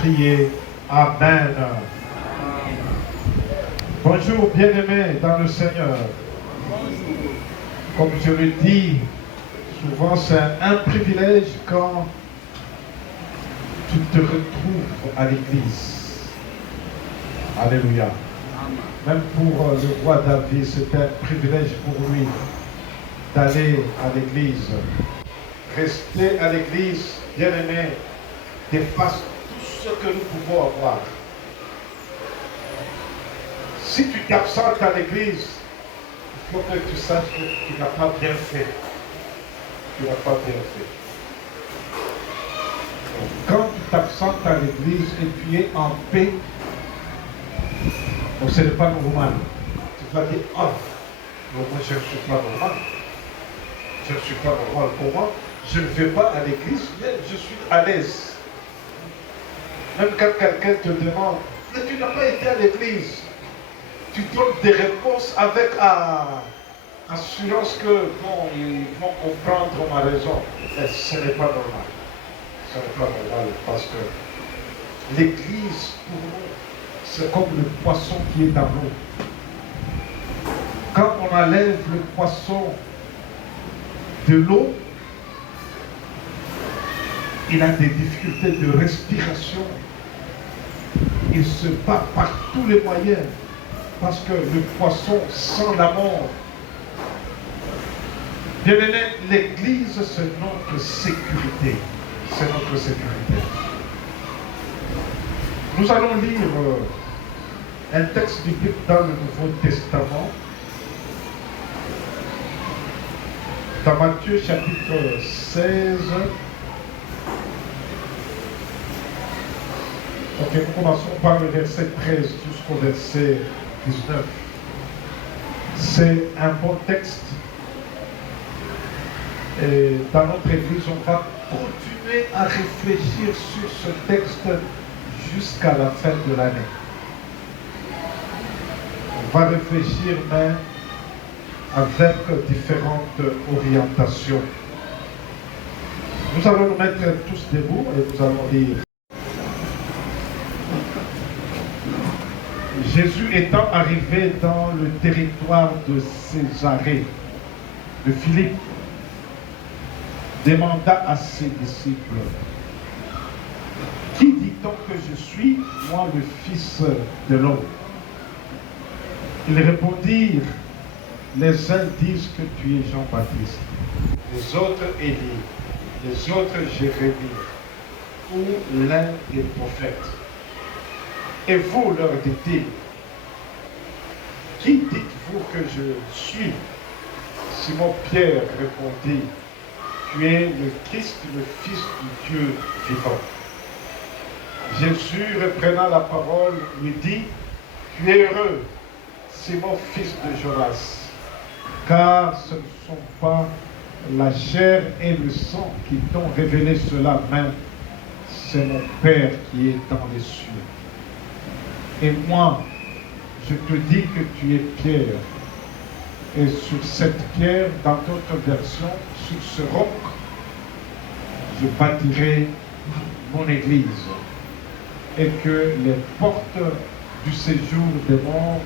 prier. Amen. Bonjour bien-aimés dans le Seigneur. Comme je le dis, souvent c'est un privilège quand tu te retrouves à l'église. Alléluia. Même pour le roi David, c'était un privilège pour lui d'aller à l'église. Rester à l'église, bien-aimé, dépasse tout ce que nous pouvons avoir. Si tu t'absentes à l'église, il faut que tu saches que tu n'as pas bien fait. Tu n'as pas bien fait. Donc, quand tu t'absentes à l'église et tu es en paix, donc ce n'est pas normal. Tu vas dire, oh, non, moi je ne suis pas normal. Je ne suis pas normal. Pour moi, je ne vais pas à l'église, mais je suis à l'aise. Même quand quelqu'un te demande, mais tu n'as pas été à l'église, tu donnes des réponses avec assurance que bon, ils vont comprendre ma raison. Mais ce n'est pas normal. Ce n'est pas normal parce que l'église, pour nous, c'est comme le poisson qui est dans l'eau. Quand on enlève le poisson de l'eau, il a des difficultés de respiration. Il se bat par tous les moyens parce que le poisson sent la mort. Bien-aimé, l'église, c'est notre sécurité. C'est notre sécurité. Nous allons lire un texte biblique dans le Nouveau Testament. Dans Matthieu chapitre 16. Ok, nous commençons par le verset 13 jusqu'au verset 19. C'est un bon texte. Et dans notre église, on va continuer à réfléchir sur ce texte jusqu'à la fin de l'année. On va réfléchir même avec différentes orientations. Nous allons nous mettre tous debout et nous allons lire. Jésus étant arrivé dans le territoire de Césarée, de Philippe, demanda à ses disciples, « Qui dit-on que je suis, moi le Fils de l'homme ?» Ils répondirent, « Les uns disent que tu es Jean-Baptiste, les autres Élie, les autres Jérémie, ou l'un des prophètes. Et vous, leur dit-il, qui dites-vous que je suis? Simon-Pierre répondit, tu es le Christ, le Fils du Dieu vivant. Jésus, reprenant la parole, lui dit, tu es heureux, Simon, fils de Jonas, car ce ne sont pas la chair et le sang qui t'ont révélé cela, mais c'est mon Père qui est dans les cieux. Et moi, je te dis que tu es Pierre, et sur cette pierre, dans d'autres versions, sur ce roc, je bâtirai mon église, et que les portes du séjour des morts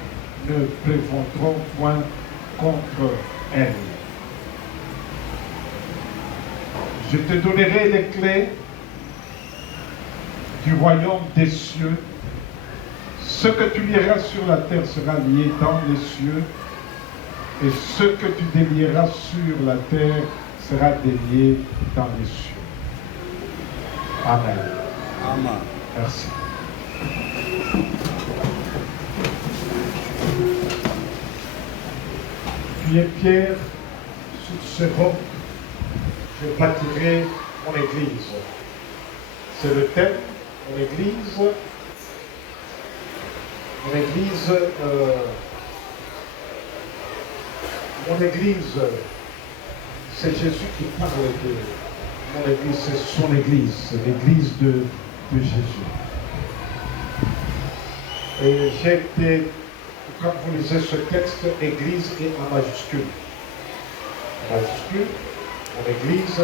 ne prévaudront point contre elle. Je te donnerai les clés du royaume des cieux. Ce que tu lieras sur la terre sera lié dans les cieux, et ce que tu délieras sur la terre sera délié dans les cieux. Amen. Amen. Merci. Tu es Pierre, sur ce roc, je bâtirai mon église. C'est le thème, mon église. Mon église, c'est Jésus qui parle de mon église, c'est son église, c'est l'église de Jésus. Et j'ai été, quand vous lisez ce texte, église est en majuscule. En majuscule, mon église,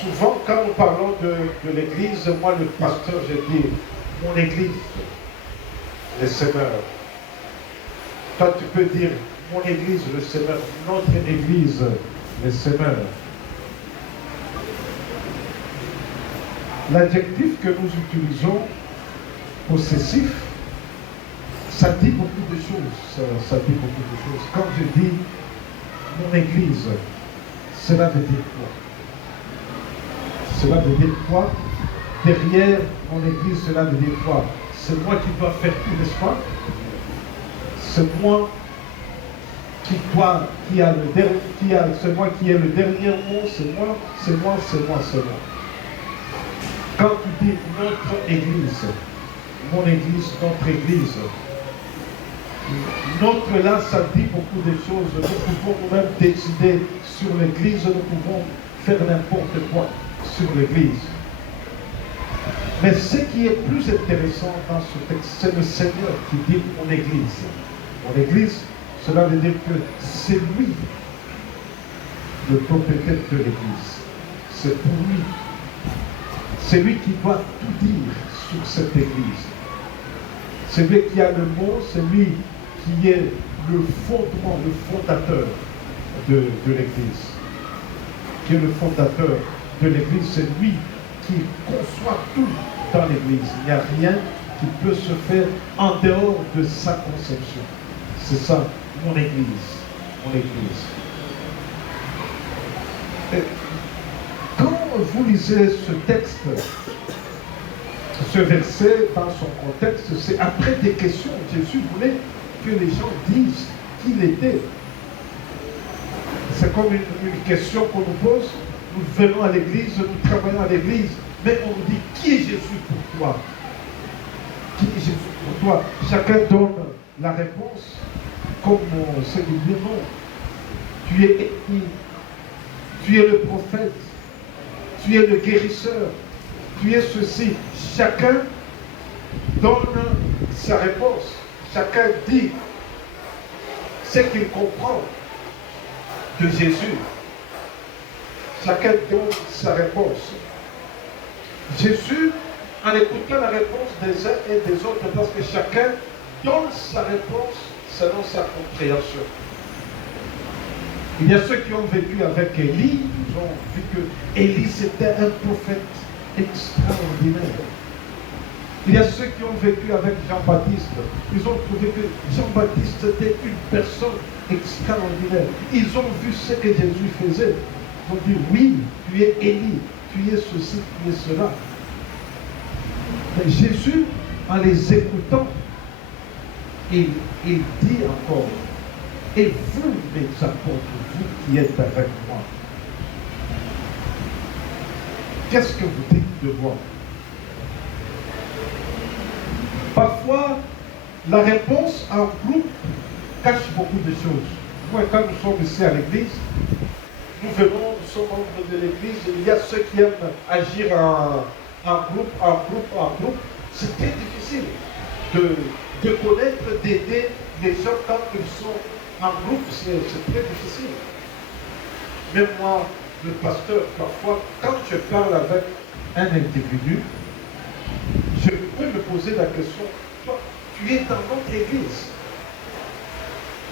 Souvent, quand nous parlons de l'église, moi, le pasteur, je dis mon église, le Seigneur. Toi, tu peux dire mon église, le Seigneur, notre église, le Seigneur. L'adjectif que nous utilisons, possessif, ça dit beaucoup de choses. Ça dit beaucoup de choses. Quand je dis mon église, cela veut dire quoi? Cela veut dire quoi? Derrière mon église, cela veut dire quoi? C'est moi qui dois faire tout, n'est-ce pas? C'est moi c'est moi qui ai le dernier mot, c'est moi. Quand tu dis notre église, mon église, notre église, notre là, ça dit beaucoup de choses. Nous pouvons nous-mêmes décider sur l'église, nous pouvons faire n'importe quoi sur l'église. Mais ce qui est plus intéressant dans ce texte, c'est le Seigneur qui dit mon église. Mon église, cela veut dire que c'est lui le propriétaire de l'église. C'est pour lui. C'est lui qui doit tout dire sur cette église. C'est lui qui a le mot, c'est lui qui est le fondement, le fondateur de l'église. Qui est le fondateur de l'église, c'est lui qui conçoit tout dans l'église. Il n'y a rien qui peut se faire en dehors de sa conception. C'est ça, mon église. Mon église. Et quand vous lisez ce texte, ce verset dans son contexte, c'est après des questions. Jésus voulait que les gens disent qui il était. C'est comme une question qu'on nous pose. Nous venons à l'église, nous travaillons à l'église, mais on nous dit qui est Jésus pour toi? Qui est Jésus pour toi? Chacun donne la réponse comme c'est dit non. Tu es Élie, tu es le prophète, tu es le guérisseur, tu es ceci. Chacun donne sa réponse. Chacun dit ce qu'il comprend de Jésus. Chacun donne sa réponse. Jésus, en écoutant la réponse des uns et des autres, parce que chacun donne sa réponse selon sa compréhension. Il y a ceux qui ont vécu avec Élie, ils ont vu que Élie c'était un prophète extraordinaire. Il y a ceux qui ont vécu avec Jean-Baptiste, ils ont trouvé que Jean-Baptiste était une personne extraordinaire. Ils ont vu ce que Jésus faisait. Ils ont dit oui, tu es Élie, tu es ceci, tu es cela. Mais Jésus, en les écoutant, il dit encore, et vous, mes apôtres, vous qui êtes avec moi, qu'est-ce que vous dites de moi? Parfois, la réponse en groupe cache beaucoup de choses. Moi, quand nous sommes ici à l'église, nous venons, nous sommes membres de l'église, il y a ceux qui aiment agir en groupe. C'est très difficile de connaître, d'aider les gens quand ils sont en groupe, c'est très difficile. Même moi, le pasteur, parfois, quand je parle avec un individu, je peux me poser la question, toi, tu es dans notre église.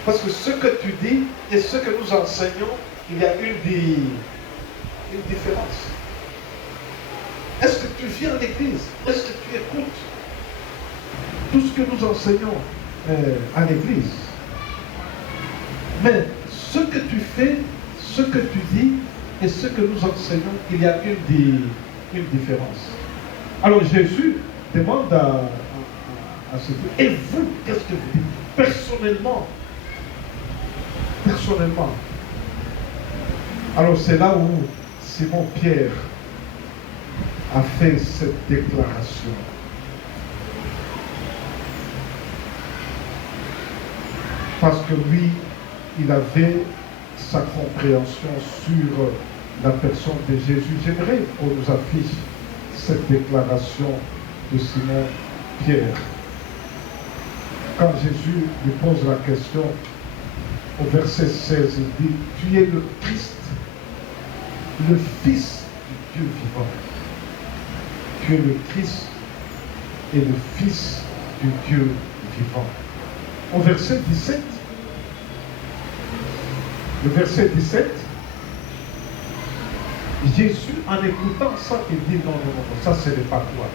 Parce que ce que tu dis et ce que nous enseignons, il y a une différence. Est-ce que tu viens à l'église? Est-ce que tu écoutes tout ce que nous enseignons à l'église? Mais ce que tu fais, ce que tu dis et ce que nous enseignons, il y a une différence. Alors Jésus demande à ce que, et vous, qu'est-ce que vous dites? Personnellement. Alors c'est là où Simon-Pierre a fait cette déclaration. Parce que lui, il avait sa compréhension sur la personne de Jésus. J'aimerais qu'on nous affiche cette déclaration de Simon-Pierre. Quand Jésus lui pose la question, au verset 16, il dit, tu es le Christ, le Fils Dieu vivant. Tu es le Christ et le Fils du Dieu vivant. Au verset 17, le verset 17, Jésus, en écoutant ça, il dit non, non, non, ça ce n'est pas toi.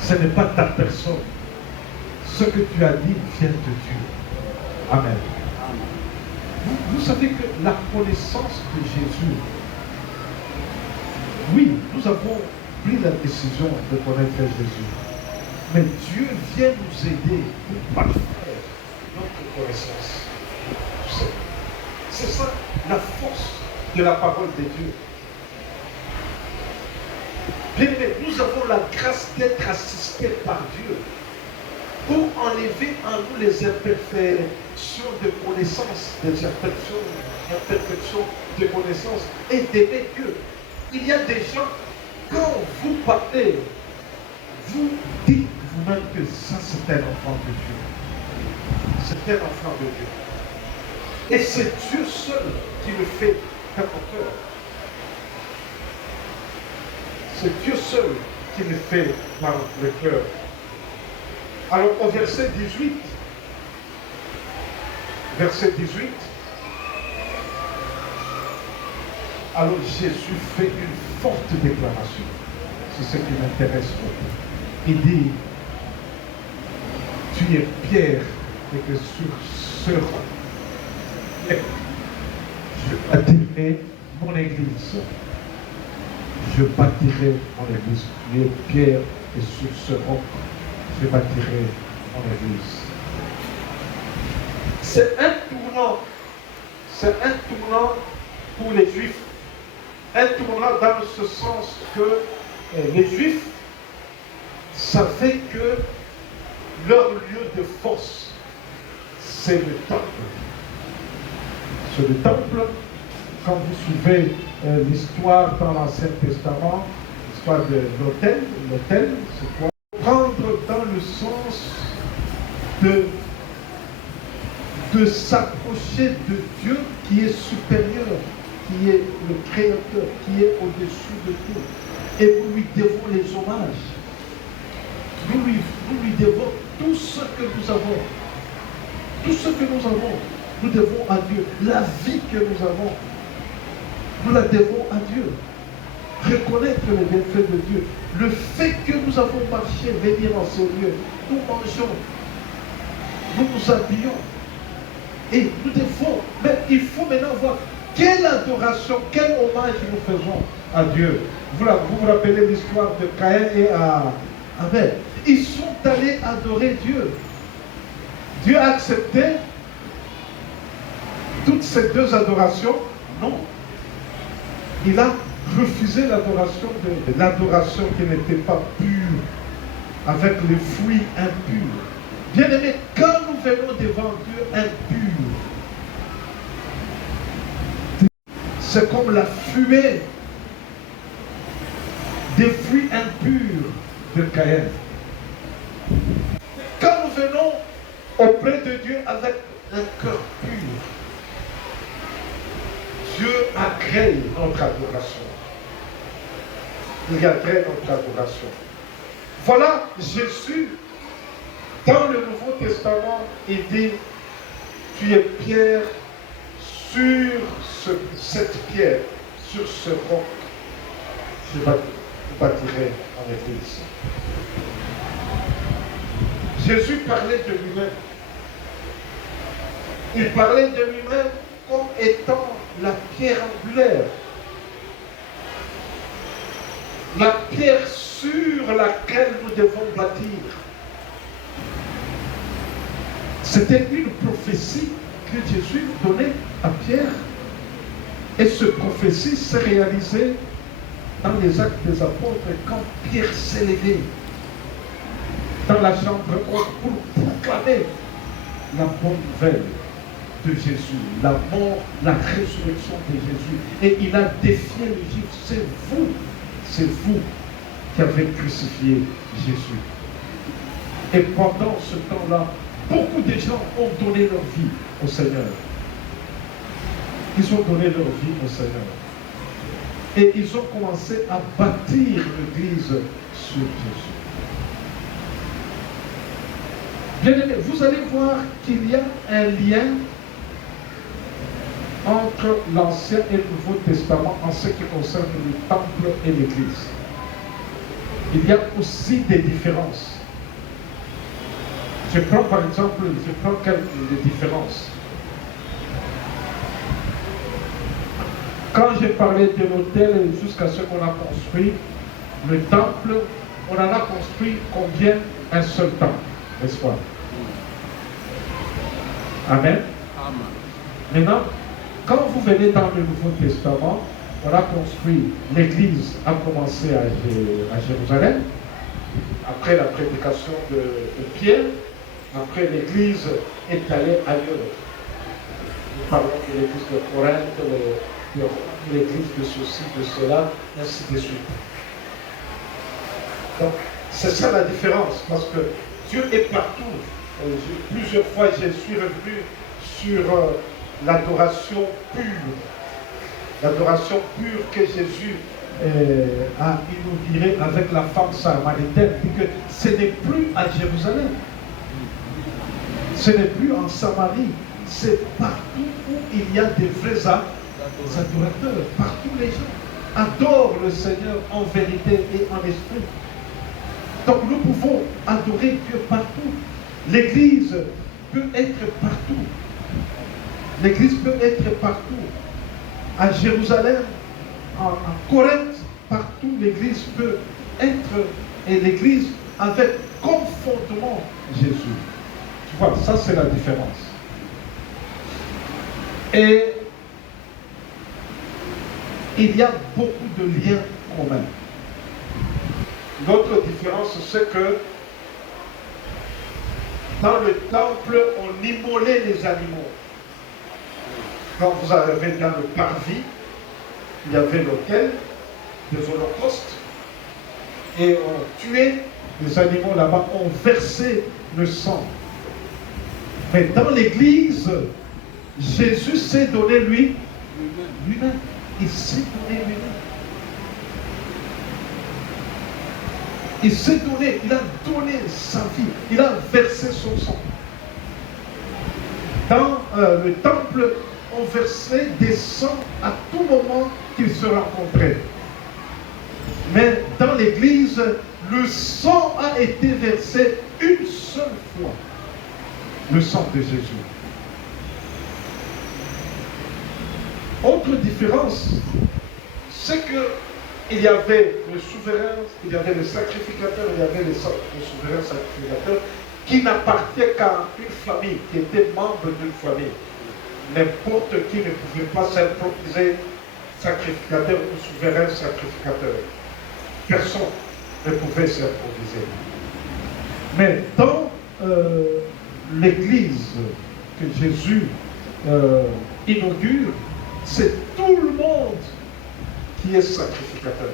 Ce n'est pas ta personne. Ce que tu as dit vient de Dieu. Amen. Vous savez que la connaissance de Jésus, oui, nous avons pris la décision de connaître Jésus. Mais Dieu vient nous aider pour parfaire notre connaissance. C'est ça la force de la parole de Dieu. Bien aimé, nous avons la grâce d'être assistés par Dieu pour enlever en nous les imperfections de connaissance, des imperfections de connaissance et d'aimer Dieu. Il y a des gens, quand vous parlez, vous dites vous-même que ça c'est un enfant de Dieu. C'est un enfant de Dieu. Et c'est Dieu seul qui le fait dans mon cœur. C'est Dieu seul qui le fait dans le cœur. Alors au verset 18, alors Jésus fait une forte déclaration. C'est ce qui m'intéresse beaucoup. Il dit, tu es Pierre et que sur ce roc, je bâtirai mon église. Je bâtirai mon église. Tu es Pierre et sur ce roc, je bâtirai mon église. C'est un tournant pour les Juifs. Un tournant dans ce sens que les Juifs savaient que leur lieu de force, c'est le temple. C'est le temple. Quand vous suivez l'histoire dans l'Ancien Testament, l'histoire de l'autel, c'est quoi? Prendre dans le sens de s'approcher de Dieu qui est supérieur, qui est le Créateur, qui est au-dessus de tout. Et nous lui devons les hommages. Nous lui devons tout ce que nous avons. Tout ce que nous avons, nous devons à Dieu. La vie que nous avons, nous la devons à Dieu. Reconnaître les bienfaits de Dieu. Le fait que nous avons marché, venir en ce lieu, nous mangeons, nous nous habillons. Et nous devons, mais il faut maintenant voir quelle adoration, quel hommage nous faisons à Dieu. Vous vous rappelez l'histoire de Caïn et Abel. Ils sont allés adorer Dieu. Dieu a accepté toutes ces deux adorations? Non. Il a refusé l'adoration qui n'était pas pure, avec les fruits impurs. Bien aimé, quand nous venons devant Dieu impur, c'est comme la fumée des fruits impurs de Caïn. Quand nous venons auprès de Dieu avec un cœur pur, Dieu agrée notre adoration. Il agrée notre adoration. Voilà Jésus. Dans le Nouveau Testament, il dit, tu es Pierre, sur cette pierre, sur ce roc, je bâtirai mon église. Jésus parlait de lui-même. Il parlait de lui-même comme étant la pierre angulaire. La pierre sur laquelle nous devons bâtir. C'était une prophétie que Jésus donnait à Pierre. Et cette prophétie s'est réalisée dans les actes des apôtres quand Pierre s'est levé dans la chambre haute pour proclamer la bonne nouvelle de Jésus, la mort, la résurrection de Jésus. Et il a défié les Juifs. C'est vous qui avez crucifié Jésus. Et pendant ce temps-là, beaucoup de gens ont donné leur vie au Seigneur. Ils ont donné leur vie au Seigneur. Et ils ont commencé à bâtir l'église sur Jésus. Bien aimé, vous allez voir qu'il y a un lien entre l'Ancien et le Nouveau Testament en ce qui concerne le temple et l'église. Il y a aussi des différences. Je prends par exemple, quelques différences. Quand j'ai parlé de l'autel jusqu'à ce qu'on a construit, le temple, on en a construit combien? Un seul temps, n'est-ce pas? Amen. Amen. Maintenant, quand vous venez dans le Nouveau Testament, on a construit, l'église a commencé à Jérusalem, après la prédication de Pierre, après l'église est allée ailleurs. Nous parlons de l'église de Corinthe, l'église de ceci, de cela, ainsi de suite. Donc, c'est ça la différence, parce que Dieu est partout. Plusieurs fois, je suis revenu sur l'adoration pure. L'adoration pure que Jésus a inaugurée avec la femme samaritaine. Que ce n'est plus à Jérusalem. Ce n'est plus en Samarie. C'est partout où il y a des vrais adorateurs. Partout les gens adorent le Seigneur en vérité et en esprit. Donc nous pouvons adorer Dieu partout. L'église peut être partout. L'église peut être partout. À Jérusalem, en Corinthe, partout l'église peut être, et l'église avec comme fondement Jésus. Tu vois, ça c'est la différence. Et il y a beaucoup de liens communs. L'autre différence, c'est que dans le temple, on immolait les animaux. Quand vous arrivez dans le parvis, il y avait l'autel des holocaustes et on tuait les animaux là-bas, on versait le sang. Mais dans l'église, Jésus s'est donné lui-même. Il s'est donné lui-même. Il s'est donné, il a donné sa vie, il a versé son sang. Dans le temple, on versait des sangs à tout moment qu'ils se rencontraient. Mais dans l'église, le sang a été versé une seule fois. Le sang de Jésus. Autre différence, c'est que il y avait le souverain, il y avait le sacrificateur, il y avait le souverain sacrificateur qui n'appartenait qu'à une famille, qui était membre d'une famille. N'importe qui ne pouvait pas s'improviser sacrificateur ou souverain sacrificateur. Personne ne pouvait s'improviser. Mais dans l'église que Jésus inaugure, c'est tout le monde qui est sacrificateur.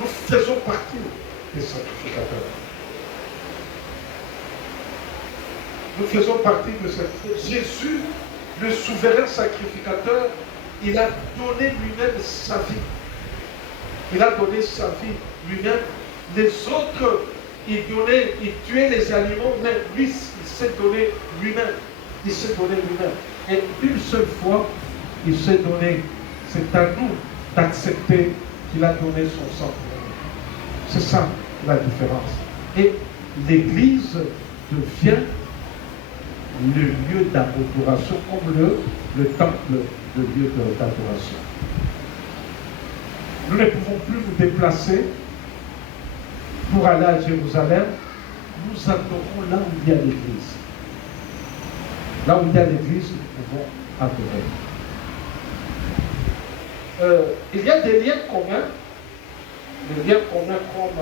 Nous faisons partie des sacrificateurs. Nous faisons partie de cette... Jésus, le souverain sacrificateur, il a donné lui-même sa vie. Il a donné sa vie lui-même. Les autres, ils tuaient les animaux, mais lui, il s'est donné lui-même. Il s'est donné lui-même. Et une seule fois, il s'est donné. C'est à nous d'accepter qu'il a donné son sang. C'est ça la différence. Et l'Église devient le lieu d'adoration comme le temple de lieu d'adoration. Nous ne pouvons plus nous déplacer pour aller à Jérusalem. Nous adorons là où il y a l'Église. Là où il y a l'Église, nous pouvons adorer. Il y a des liens communs, comme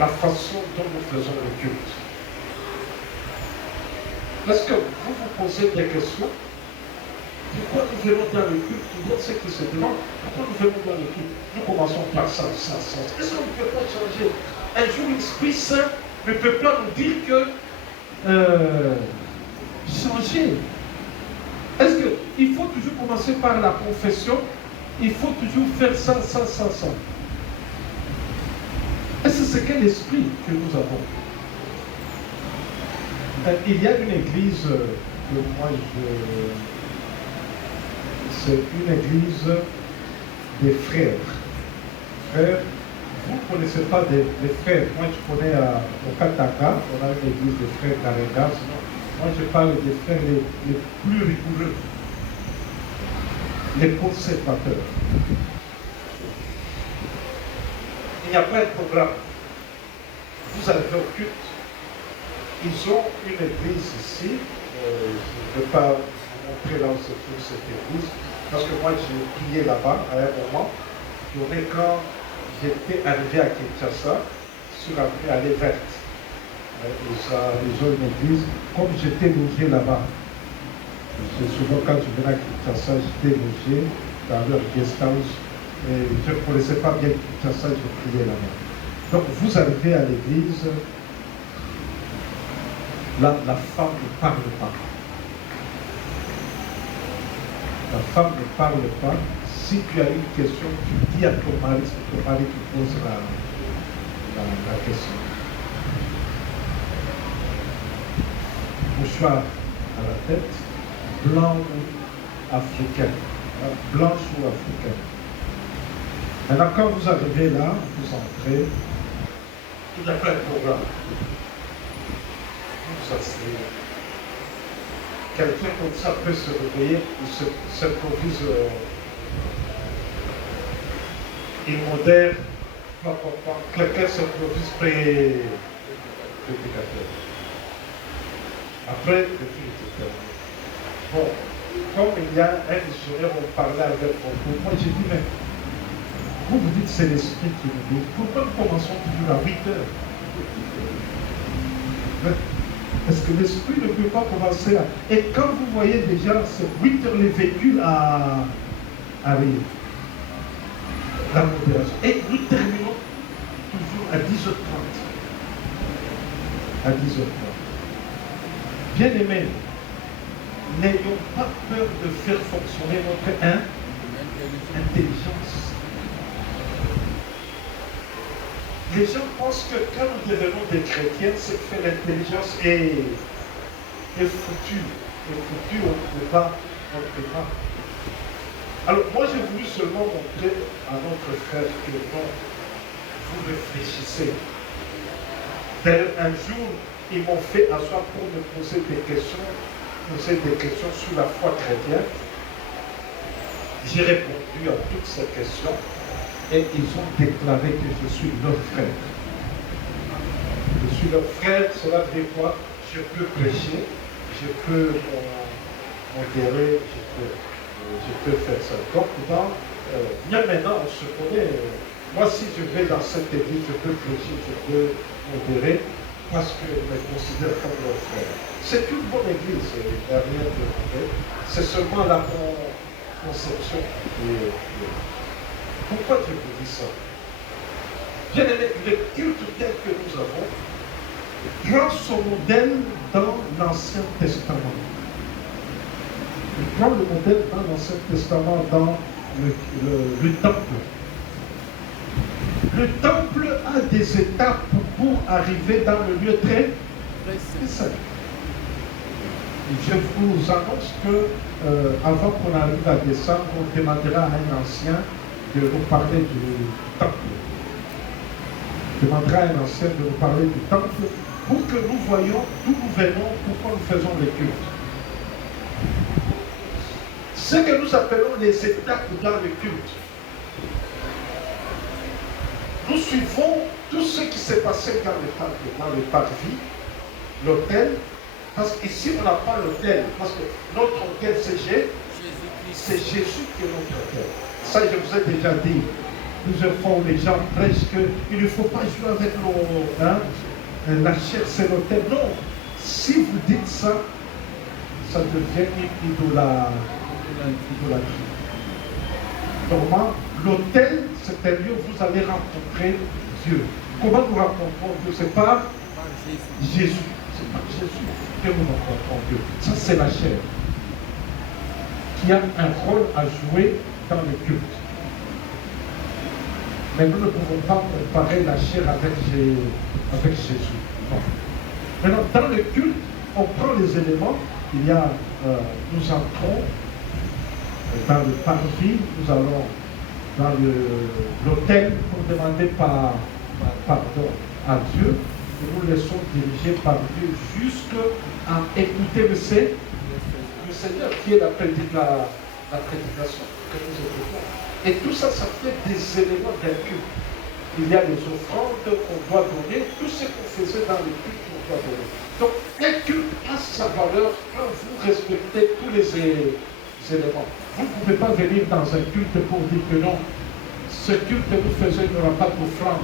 la façon dont nous faisons le culte. Est-ce que vous vous posez des questions? Pourquoi nous venons dans le culte? Tout le monde sait qui se demande. Pourquoi nous venons dans le culte? Nous commençons par ça. Est-ce qu'on ne peut pas changer? Un jour, l'Esprit Saint ne peut pas nous dire que changer. Est-ce que il faut toujours commencer par la confession. Il faut toujours faire ça. Et c'est ce qu'est l'esprit que nous avons. Il y a une église que moi c'est une église des frères. Frères, vous ne connaissez pas des frères. Moi je connais au Katanga, on a une église des frères Karenga. Moi je parle des frères les plus rigoureux, les conservateurs. Il n'y a pas de programme. Vous allez au culte. Ils ont une église ici. Je ne vais pas vous montrer là où se trouve cette église. Parce que moi, j'ai prié là-bas à un moment. Quand j'étais arrivé à Kinshasa, sur l'avenue Allée Verte. Ils ont une église. Comme j'étais logé là-bas. Souvent, quand je venais à Kinshasa, j'étais logé dans leur guest house. Et je ne connaissais pas bien Kinshasa, je priais là-bas. Donc, vous arrivez à l'église. Là, la femme ne parle pas. La femme ne parle pas. Si tu as une question, tu dis à ton mari, c'est ton mari qui pose la question. Mouchoir à la tête, blanc ou africain. Blanche ou africaine. Maintenant, quand vous arrivez là, vous entrez, tout à fait un programme. Vous asseyez. Quelqu'un comme ça peut se réveiller, il s'improvise immodère, quelqu'un s'improvise prédicateur. Après, le film est terminé. Bon, comme il y a un missionnaire, on parlait avec beaucoup. Moi j'ai dit, mais vous vous dites c'est l'esprit qui nous dit. Pourquoi nous commençons toujours à 8 heures? Parce que l'esprit ne peut pas commencer à... Et quand vous voyez déjà, c'est 8 heures les véhicules arrivent. La modération. Et nous terminons toujours à 10h30. À 10h30. Bien aimés, n'ayons pas peur de faire fonctionner notre intelligence. Les gens pensent que quand nous devenons des chrétiens, c'est que l'intelligence est foutue. On ne peut pas. Alors, moi, j'ai voulu seulement montrer à notre frère que non, vous réfléchissez. D'ailleurs, un jour, ils m'ont fait asseoir pour me poser des questions sur la foi chrétienne. J'ai répondu à toutes ces questions. Et ils ont déclaré que je suis leur frère. Je suis leur frère, cela veut dire quoi? Je peux prêcher, je peux modérer, je peux faire ça. Donc, même maintenant, on se connaît. Moi, si je vais dans cette église, je peux prêcher, je peux modérer, parce qu'ils me considèrent comme leur frère. C'est une bonne église, il n'y a rien de mauvais. C'est seulement la conception qui est... Pourquoi je vous dis ça? Bien aimé, le culte tel que nous avons prend son modèle dans l'Ancien Testament. Il prend le modèle dans l'Ancien Testament, dans le temple. Le temple a des étapes pour arriver dans le lieu très saint. Je vous annonce que avant qu'on arrive à descendre, on demandera à un ancien de nous parler du temple. On demandera à un ancien de nous parler du temple pour que nous voyions d'où nous venons, pourquoi nous faisons les cultes. Ce que nous appelons les étapes dans le culte. Nous suivons tout ce qui s'est passé dans le temple, dans le parvis, l'autel, parce qu'ici on n'a pas l'autel, parce que notre autel c'est Jésus qui est notre autel. Ça, je vous ai déjà dit plusieurs fois où les gens prêchent qu'il ne faut pas jouer avec la chair, c'est l'autel. Non, si vous dites ça, ça devient une idolâtrie. Normalement, l'autel, c'est un lieu où vous allez rencontrer Dieu. Comment nous rencontrons Dieu? C'est par Jésus. C'est par Jésus que nous rencontrons Dieu. Ça, c'est la chair. qui a un rôle à jouer dans le culte. Mais nous ne pouvons pas comparer la chair avec Jésus. Non. Maintenant, dans le culte, on prend les éléments. Il y a, nous entrons dans le parvis, nous allons dans l'autel pour demander pardon à Dieu. Et nous laissons diriger par Dieu jusqu'à écouter le Seigneur, qui est la prédication que nous écoutons. Et tout ça, ça fait des éléments d'un culte. Il y a des offrandes qu'on doit donner, tout ce qu'on faisait dans le culte qu'on doit donner. Donc, un culte a sa valeur quand vous respectez tous les éléments. Vous ne pouvez pas venir dans un culte pour dire que non, ce culte que nous faisons, il n'y aura pas d'offrande.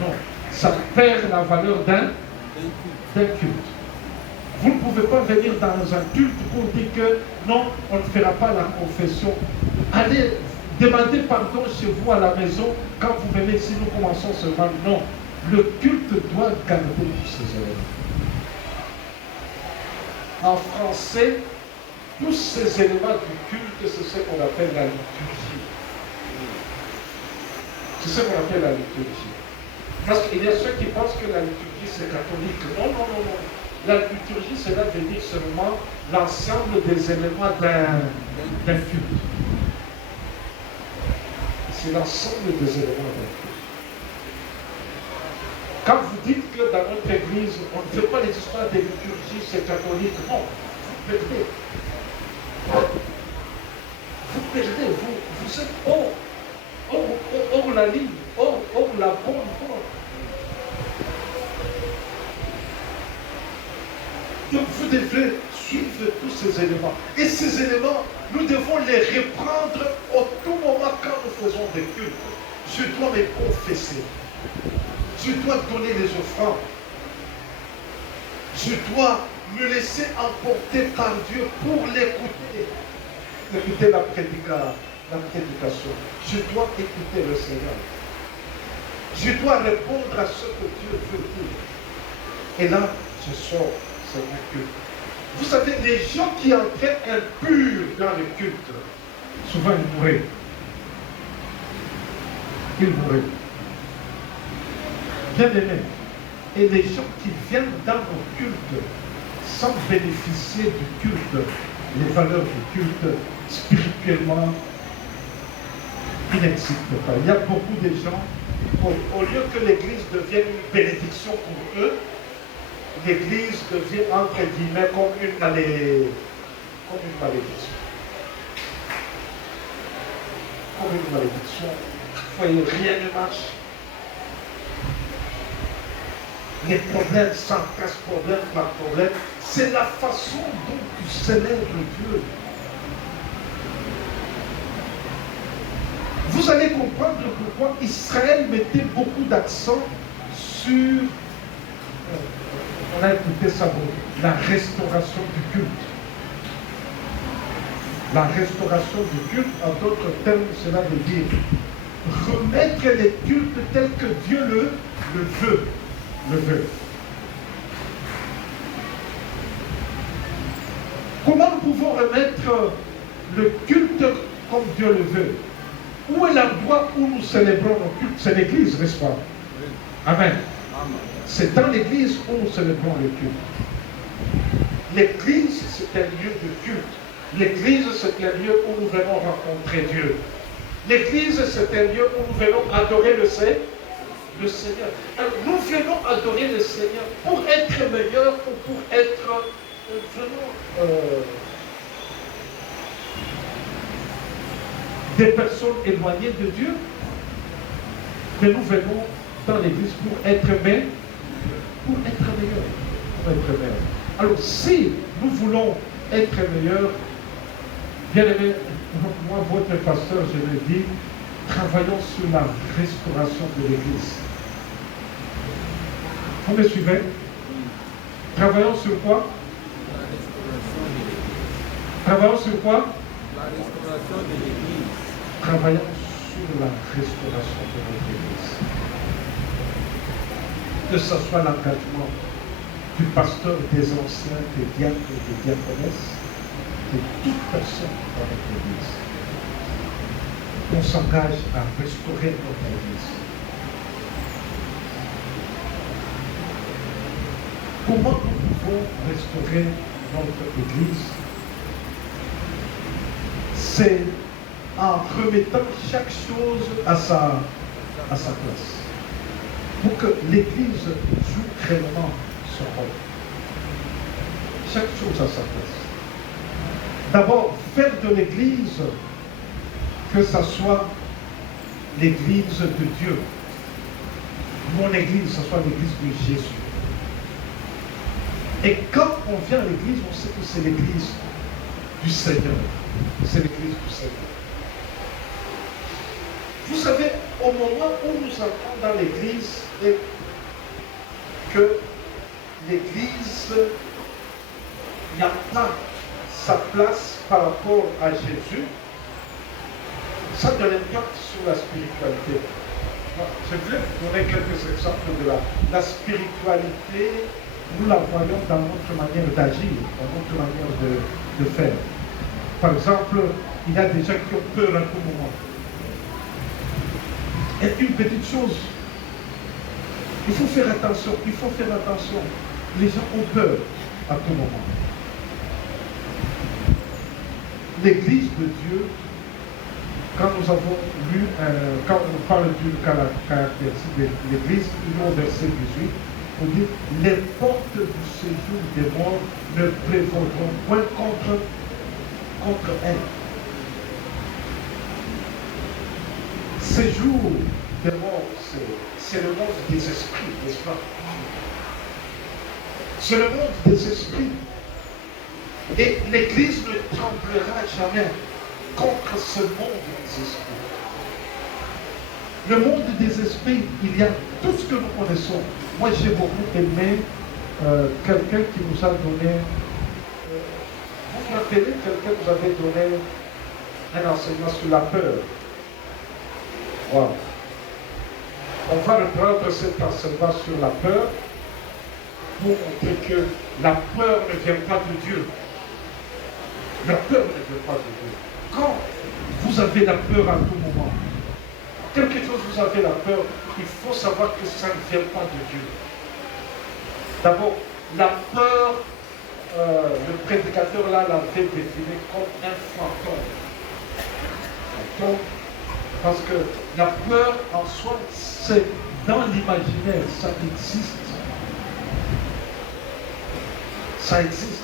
Non, ça perd la valeur d'un culte. Vous ne pouvez pas venir dans un culte pour dire que non, on ne fera pas la confession. Allez, demandez pardon chez vous à la maison quand vous venez ici, nous commençons seulement. Non, le culte doit garder tous ces éléments. En français, tous ces éléments du culte, c'est ce qu'on appelle la liturgie. C'est ce qu'on appelle la liturgie. Parce qu'il y a ceux qui pensent que la liturgie c'est catholique. Non, non, non, non. La liturgie, cela veut dire seulement l'ensemble des éléments d'un culte. C'est l'ensemble des éléments d'un culte. Quand vous dites que dans notre église, on ne fait pas les histoires des liturgies, c'est catholique, non, vous perdez. Vous perdez, vous êtes hors la ligne, hors la bonne voie. Donc vous devez suivre tous ces éléments. Et ces éléments, nous devons les reprendre au tout moment quand nous faisons des cultes. Je dois me confesser. Je dois donner les offrandes. Je dois me laisser emporter par Dieu pour l'écouter. Écouter la prédication. Je dois écouter le Seigneur. Je dois répondre à ce que Dieu veut dire. Et là, je sors. Culte. Vous savez, les gens qui entraient impurs dans le culte, souvent ils mouraient. Ils mouraient. Bien aimés. Et les gens qui viennent dans nos cultes sans bénéficier du culte, les valeurs du culte, spirituellement, ils n'existent pas. Il y a beaucoup de gens, au lieu que l'église devienne une bénédiction pour eux, l'église devient entre guillemets comme une malédiction. Comme une malédiction. Vous voyez, rien ne marche. Les problèmes s'entassent problème par problème. C'est la façon dont tu célèbres Dieu. Vous allez comprendre pourquoi Israël mettait beaucoup d'accent sur on a écouté ça, la restauration du culte. La restauration du culte, en d'autres termes, cela veut dire remettre les cultes tels que Dieu le veut. Comment nous pouvons remettre le culte comme Dieu le veut? Où est l'endroit où nous célébrons nos cultes? C'est l'église, n'est-ce pas? Amen. C'est dans l'église où nous célébrons le culte. L'église, c'est un lieu de culte. L'église, c'est un lieu où nous venons rencontrer Dieu. L'église, c'est un lieu où nous venons adorer le Seigneur. Alors, nous venons adorer le Seigneur pour être meilleurs ou pour être vraiment des personnes éloignées de Dieu. Mais nous venons dans l'église pour être meilleurs. Alors, si nous voulons être meilleurs, bien aimé, moi, votre pasteur, je le dis, travaillons sur la restauration de l'église. Vous me suivez? Travaillons sur quoi? Travaillons sur quoi? La restauration de l'église. Travaillons sur la restauration de notre église. Que ce soit l'engagement du pasteur, des anciens, des diacres et des diaconesses, de toute personne dans notre Église. On s'engage à restaurer notre Église. Comment nous pouvons restaurer notre Église? C'est en remettant chaque chose à sa place. Pour que l'Église joue réellement son rôle. Chaque chose à sa place. D'abord, faire de l'Église que ça soit l'Église de Dieu. Mon Église, ça soit l'Église de Jésus. Et quand on vient à l'Église, on sait que c'est l'Église du Seigneur. C'est l'Église du Seigneur. Vous savez, au moment où nous entrons dans l'Église, et que l'Église n'a pas sa place par rapport à Jésus, ça a de l'impact sur la spiritualité. Je voulais vous donner quelques exemples de la spiritualité. Nous la voyons dans notre manière d'agir, dans notre manière de faire. Par exemple, il y a des gens qui ont peur à tout moment. Et une petite chose, il faut faire attention, Les gens ont peur à tout moment. L'Église de Dieu, quand nous avons lu, quand on parle d'une caractéristique de l'Église, au verset 18, on dit, les portes du séjour des morts ne prévaudront point contre elle. Séjour des morts, c'est le monde des esprits, n'est-ce pas? C'est le monde des esprits. Et l'Église ne tremblera jamais contre ce monde des esprits. Le monde des esprits, il y a tout ce que nous connaissons. Moi, j'ai beaucoup aimé quelqu'un qui nous a donné, vous vous rappelez, quelqu'un nous avait donné un enseignement sur la peur. Voilà. On va reprendre cet enseignement sur la peur pour montrer que la peur ne vient pas de Dieu. La peur ne vient pas de Dieu. Quand vous avez la peur à tout moment, quelque chose vous avez la peur, il faut savoir que ça ne vient pas de Dieu. D'abord, la peur, le prédicateur là l'avait défini comme un fantôme. Parce que la peur en soi, c'est dans l'imaginaire, ça existe. Ça existe.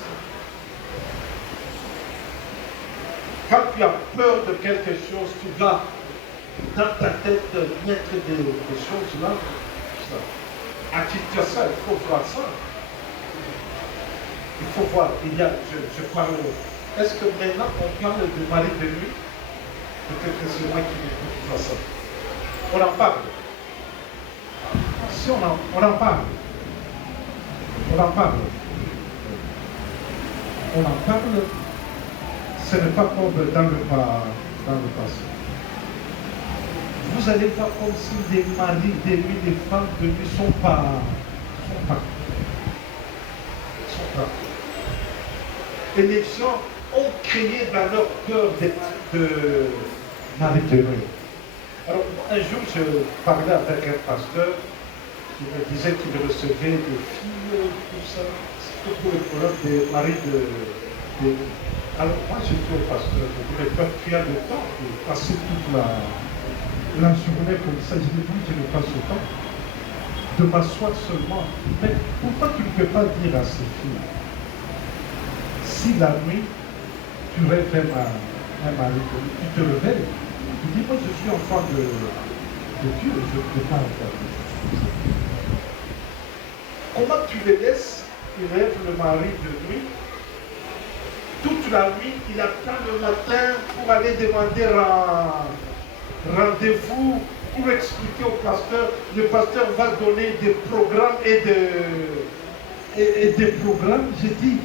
Quand tu as peur de quelque chose, tu vas dans ta tête mettre des choses là. À titre de ça, il faut voir ça. Il faut voir. Je parle. Est-ce que maintenant on parle de mari de nuit? Peut-être que c'est moi qui m'écoute ça. On en parle. Si on en parle. On en parle. On en parle. Ce n'est pas comme dans le passé. Vous allez voir comme si des maris de nuit, des femmes de nuit sont pas. Et les gens ont créé dans leur peur de maris de nuit. Alors, un jour, je parlais avec un pasteur qui me disait qu'il recevait des filles, tout ça. C'était pour le problème des maris de nuit. Alors, moi, je dis au pasteur, je dis, mais toi, tu as le temps de passer toute la journée comme ça. Je dis, oui, je n'ai pas ce temps de m'asseoir seulement. Mais pourquoi tu ne peux pas dire à ces filles, si la nuit, tu rêves un mari, tu te réveilles, tu dis, moi, je suis enfant de Dieu, je ne peux pas faire ça. Comment tu les laisses, ils rêvent le mari de nuit, toute la nuit, il attend le matin pour aller demander un rendez-vous pour expliquer au pasteur. Le pasteur va donner des programmes et des programmes. J'ai dit,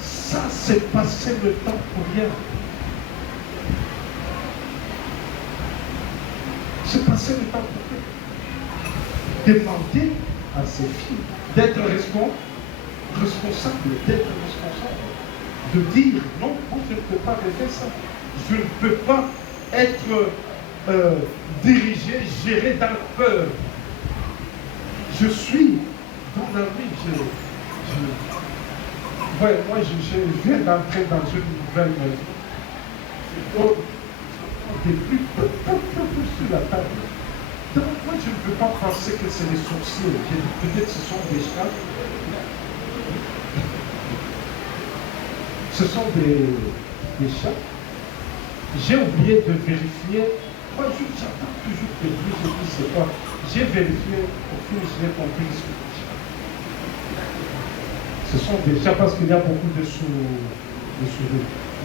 ça c'est passer le temps pour rien. C'est passer le temps pour rien. Demander à ses filles d'être responsables, d'être responsables. de dire non, moi je ne peux pas rêver ça. Je ne peux pas être dirigé, géré dans la peur. Je suis dans la vie. Ouais, moi je viens d'entrer dans une nouvelle maison. Oh, des plus sur la table. Donc moi je ne peux pas penser que c'est les sorciers. Peut-être ce sont des chats. Ce sont des chats. J'ai oublié de vérifier. Moi, j'attends toujours que Dieu se dise c'est quoi. J'ai vérifié, au fil, j'ai compris ce que c'est. Ce sont des chats parce qu'il y a beaucoup de souris.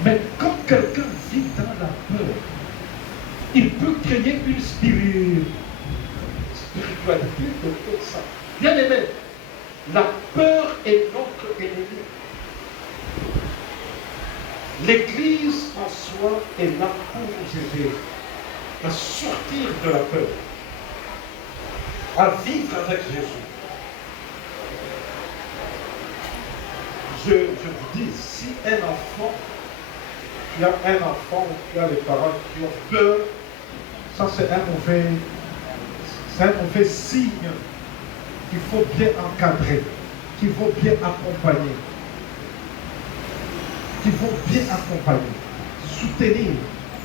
Mais quand quelqu'un vit dans la peur, il peut créer une spiritualité de tout ça. Bien aimé, la peur est notre ennemi. L'Église en soi est là pour nous aider à sortir de la peur, à vivre avec Jésus. Je vous dis, si un enfant, il y a un enfant, il y a les parents qui ont peur, ça c'est un mauvais signe qu'il faut bien encadrer, qu'il faut bien accompagner. Qu'il faut bien accompagner, soutenir,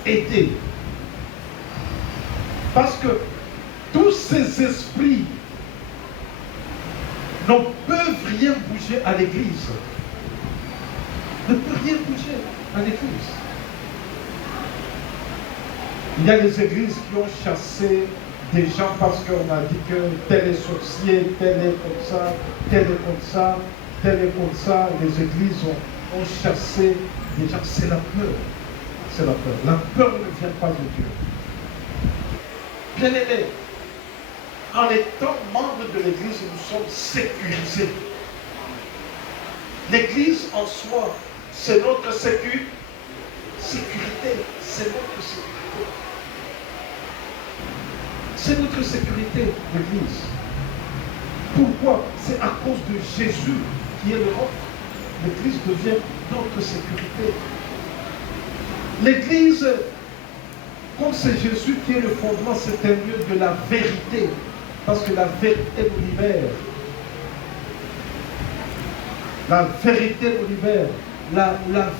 aider. Parce que tous ces esprits ne peuvent rien bouger à l'Église. Ne peuvent rien bouger à l'Église. Il y a des églises qui ont chassé des gens parce qu'on a dit que tel est sorcier, tel est comme ça, tel est comme ça, tel est comme ça. Les églises ont chassé des gens. C'est la peur. C'est la peur. La peur ne vient pas de Dieu. Bien aimé, en étant membre de l'église, nous sommes sécurisés. L'église en soi, c'est notre sécurité. C'est notre sécurité. C'est notre sécurité, l'église. Pourquoi? C'est à cause de Jésus qui est le nôtre. L'église devient notre sécurité. L'église, comme c'est Jésus qui est le fondement, c'est un lieu de la vérité. Parce que la vérité nous libère. La vérité nous libère. La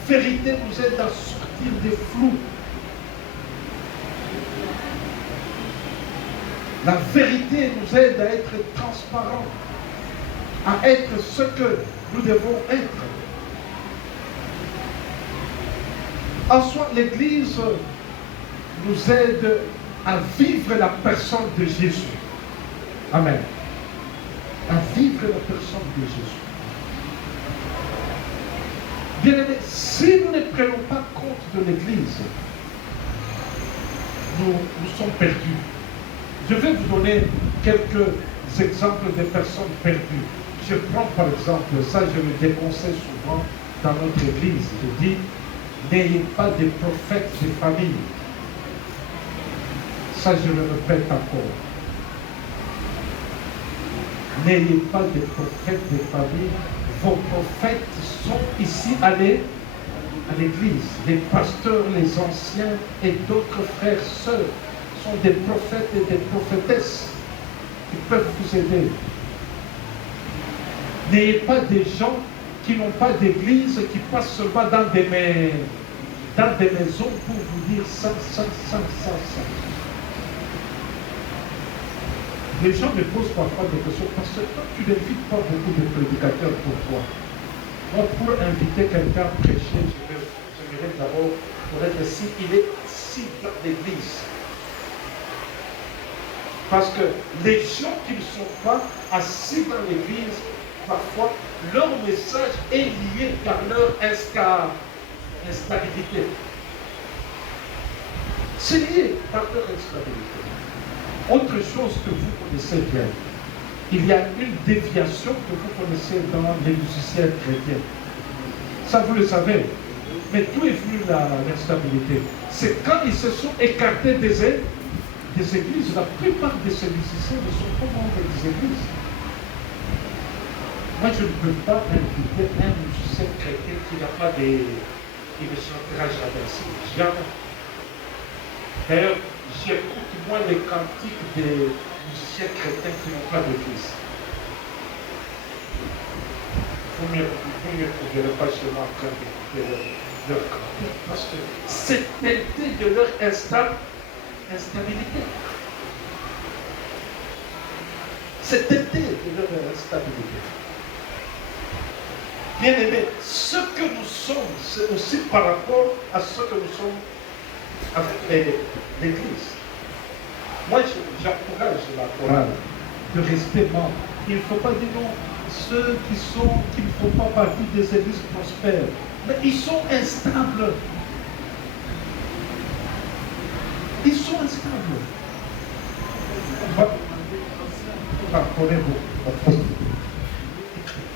vérité nous aide à sortir des flous. La vérité nous aide à être transparents, à être ce que nous devons être. En soi, l'Église nous aide à vivre la personne de Jésus. Amen. À vivre la personne de Jésus. Bien aimé, si nous ne prenons pas compte de l'Église, nous sommes perdus. Je vais vous donner quelques exemples de personnes perdues. Je prends par exemple, ça je le déconseille souvent dans notre Église. Je dis, n'ayez pas de prophètes de famille. Ça je le répète encore. N'ayez pas de prophètes de famille. Vos prophètes sont ici à l'église. Les pasteurs, les anciens et d'autres frères, sœurs sont des prophètes et des prophétesses qui peuvent vous aider. N'ayez pas des gens qui n'ont pas d'église, qui passent seulement dans des maisons pour vous dire ça. Les gens me posent parfois des questions parce que toi, tu n'invites pas beaucoup de prédicateurs pour toi. Moi, pour inviter quelqu'un à prêcher, j'aimerais d'abord connaître s'il est assis dans l'église. Parce que les gens qui ne sont pas assis dans l'église, parfois, leur message est lié par leur instabilité. C'est lié par leur instabilité. Autre chose que vous connaissez bien, il y a une déviation que vous connaissez dans les musiciens chrétiens. Ça, vous le savez. Mais d'où est venue l'instabilité? C'est quand ils se sont écartés des églises. La plupart de ces musiciens ne sont pas membres des églises. Moi, je ne peux pas inviter un musicien chrétien qui n'a pas des... Il ne chantera jamais ainsi. Jamais. D'ailleurs, j'écoute moins les cantiques des musiciens chrétiens qui n'ont pas d'église. Vous ne me trouverez pas chez moi en train d'écouter leur cantique parce que c'est teinté de leur instabilité. C'est teinté de leur instabilité. Bien aimé, ce que nous sommes, c'est aussi par rapport à ce que nous sommes avec l'Église. Moi, j'encourage la chorale de rester membre. Il ne faut pas dire non, ceux qui ne font pas partie des églises prospères, mais ils sont instables. Ils sont instables.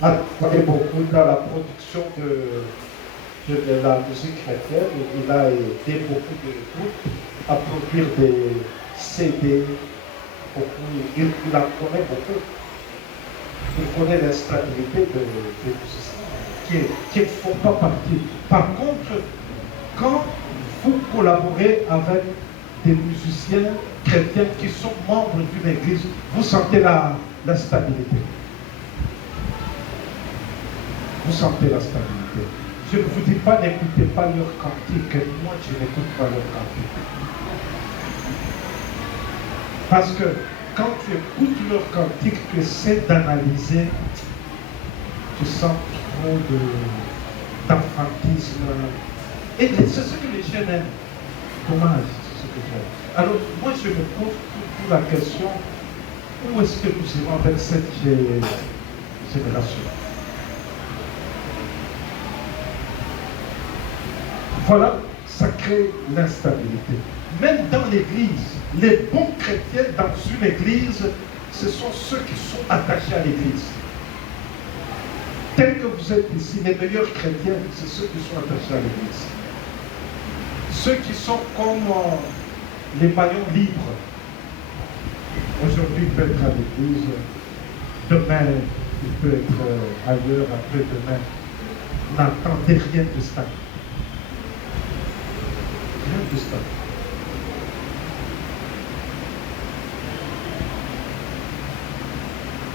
On connaît beaucoup dans la production de la musique chrétienne. Il a aidé beaucoup de groupes à produire des CD. Il en connaît beaucoup. Il connaît l'instabilité des musiciens qui ne font pas partie. Par contre, quand vous collaborez avec des musiciens chrétiens qui sont membres d'une église, vous sentez la stabilité. Vous sentez la stabilité. Je ne vous dis pas n'écoutez pas leur cantique. Moi, je n'écoute pas leur cantique. Parce que quand tu écoutes leur cantique, tu essaies d'analyser, tu sens trop d'enfantisme. Et c'est ce que les jeunes aiment. Dommage, c'est ce que j'aime. Alors, moi, je me pose toujours la question, où est-ce que nous irons avec cette génération? Voilà, ça crée l'instabilité. Même dans l'église, les bons chrétiens dans une église, ce sont ceux qui sont attachés à l'église. Tels que vous êtes ici, les meilleurs chrétiens, c'est ceux qui sont attachés à l'église. Ceux qui sont comme les maillons libres. Aujourd'hui, il peut être à l'église, demain, il peut être ailleurs, après-demain. N'attendez rien de ça. Rien de ça.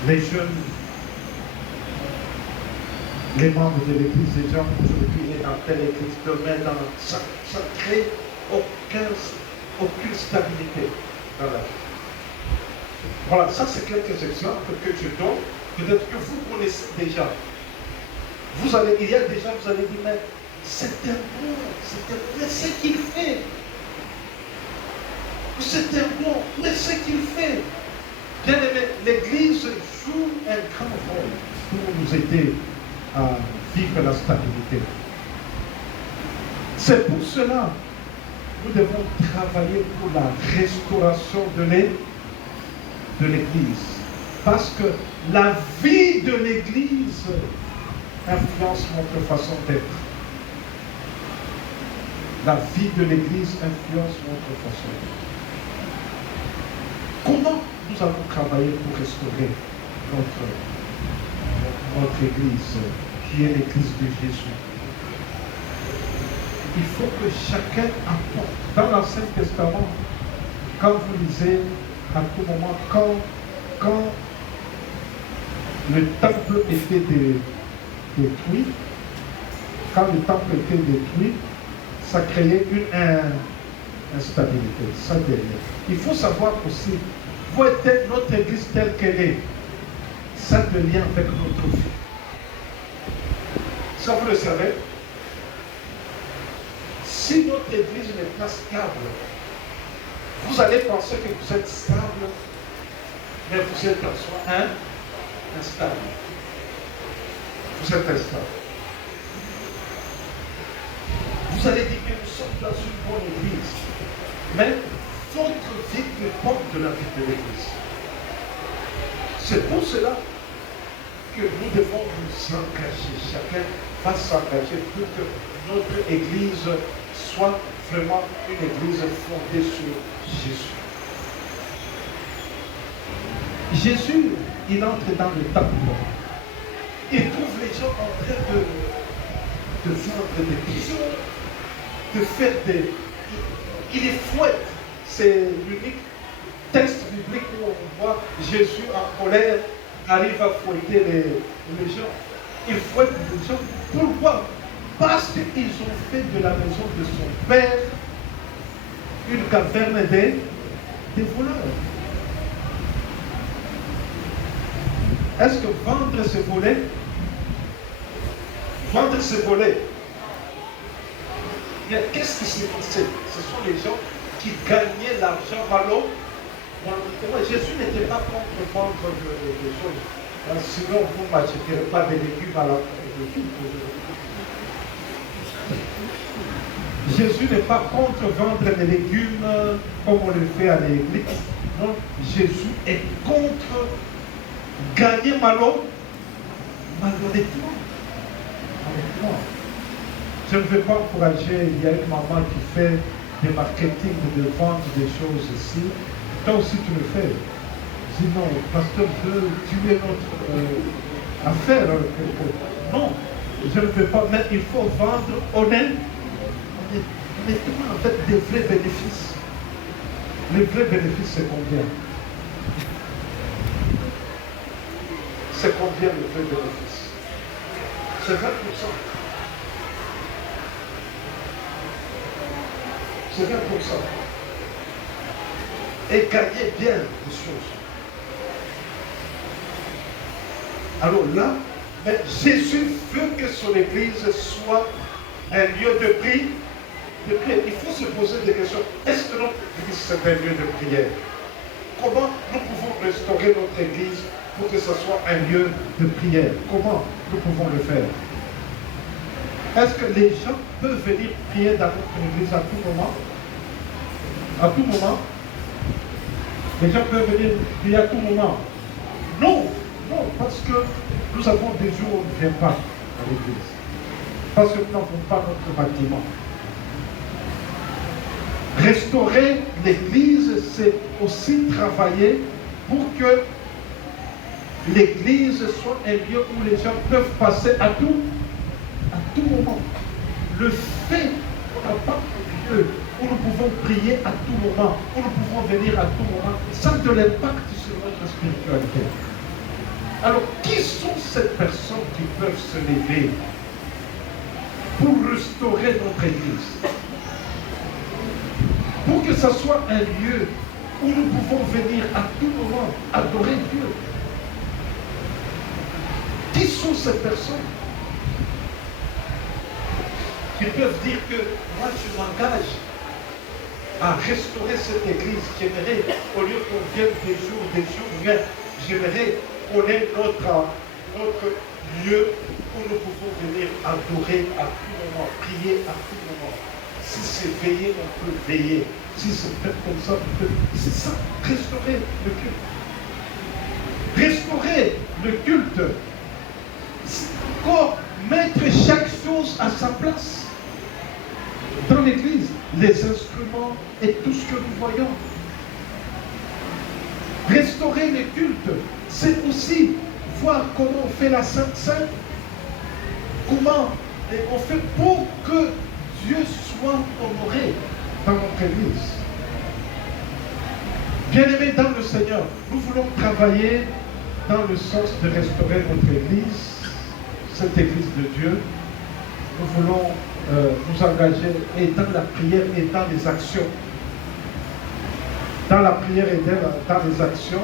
Les jeunes, les membres de l'église, les gens aujourd'hui est dans telle église, demain dans ça ne crée aucune stabilité dans la vie. Voilà, ça c'est quelques exemples que je donne, peut-être que vous connaissez déjà. Il y a déjà, vous allez dire, mais c'est un bon, mais ce qu'il fait. C'est un bon, mais ce qu'il fait. Bien aimé, l'Église joue un grand rôle pour nous aider à vivre la stabilité. C'est pour cela que nous devons travailler pour la restauration de l'Église. Parce que la vie de l'Église influence notre façon d'être. La vie de l'Église influence notre façon d'être. Comment nous allons travailler pour restaurer notre Église, qui est l'Église de Jésus? Il faut que chacun apporte. Dans l'Ancien Testament, quand vous lisez, à tout moment, quand le temple était détruit, ça créait une instabilité, ça derrière. Il faut savoir aussi, notre Église telle qu'elle est, ça a de lien avec notre vie. Ça vous le savez. Si notre Église n'est pas stable, vous allez penser que vous êtes stable, mais vous êtes en soi instable. Vous êtes instable. Vous allez dire que nous sommes dans une bonne Église, mais votre vie dépend de la vie de l'Église. C'est pour cela que nous devons nous engager. Chacun va s'engager pour que notre Église soit vraiment une Église fondée sur Jésus. Jésus, il entre dans le temple. gens en train de vendre des pigeons, de faire des... Il les fouette. C'est l'unique texte biblique où on voit Jésus en colère arrive à fouetter les gens. Il fouette les gens. Pourquoi? Parce qu'ils ont fait de la maison de son père une caverne des voleurs. Est-ce que vendre c'est voler? Vendre c'est voler. Qu'est-ce qui s'est passé? Ce sont les gens qui gagnaient l'argent malo. Jésus n'était pas contre vendre des choses. Sinon, vous ne m'achèterez pas des légumes à la Jésus n'est pas contre vendre des légumes comme on le fait à l'église. Non, Jésus est contre gagner malhonnêtement. Je ne veux pas encourager, il y a une maman qui fait des marketing de vendre des choses ici. Toi aussi tu le fais. Je dis non, pasteur veut tuer notre affaire. Non, je ne veux pas, mais il faut vendre honnêtement avec des vrais bénéfices. Les vrais bénéfices, c'est combien? C'est combien le vrai bénéfice? C'est 20%. C'est 20%. Et gagner bien des choses. Alors là, mais Jésus veut que son église soit un lieu de prière. Il faut se poser des questions. Est-ce que notre église c'est un lieu de prière? Comment nous pouvons restaurer notre église pour que ce soit un lieu de prière? Comment nous pouvons le faire? Est-ce que les gens peuvent venir prier dans notre église à tout moment? À tout moment? Les gens peuvent venir prier à tout moment? Non, non, parce que nous avons des jours où on ne vient pas à l'église. Parce que nous n'avons pas notre bâtiment. Restaurer l'église, c'est aussi travailler pour que l'église soit un lieu où les gens peuvent passer à tout moment. Le fait qu'on n'a pas un lieu où nous pouvons prier à tout moment, où nous pouvons venir à tout moment, ça a de l'impact sur notre spiritualité. Alors, qui sont ces personnes qui peuvent se lever pour restaurer notre église? Pour que ce soit un lieu où nous pouvons venir à tout moment adorer Dieu. Qui sont ces personnes qui peuvent dire que moi je m'engage à restaurer cette église? J'aimerais, au lieu qu'on vienne des jours, mais j'aimerais qu'on ait notre lieu où nous pouvons venir adorer à tout moment, prier à tout moment. Si c'est veiller, on peut veiller. Si c'est faire comme ça, on peut. C'est ça, restaurer le culte. Restaurer le culte. C'est encore mettre chaque chose à sa place. Dans l'église, les instruments et tout ce que nous voyons. Restaurer le culte, c'est aussi voir comment on fait la Sainte Seine. Comment on fait pour que Dieu soit honoré dans notre église. Bien-aimés dans le Seigneur, nous voulons travailler dans le sens de restaurer notre église, cette église de Dieu. Nous voulons nous engager et dans la prière et dans les actions. Dans la prière et dans les actions,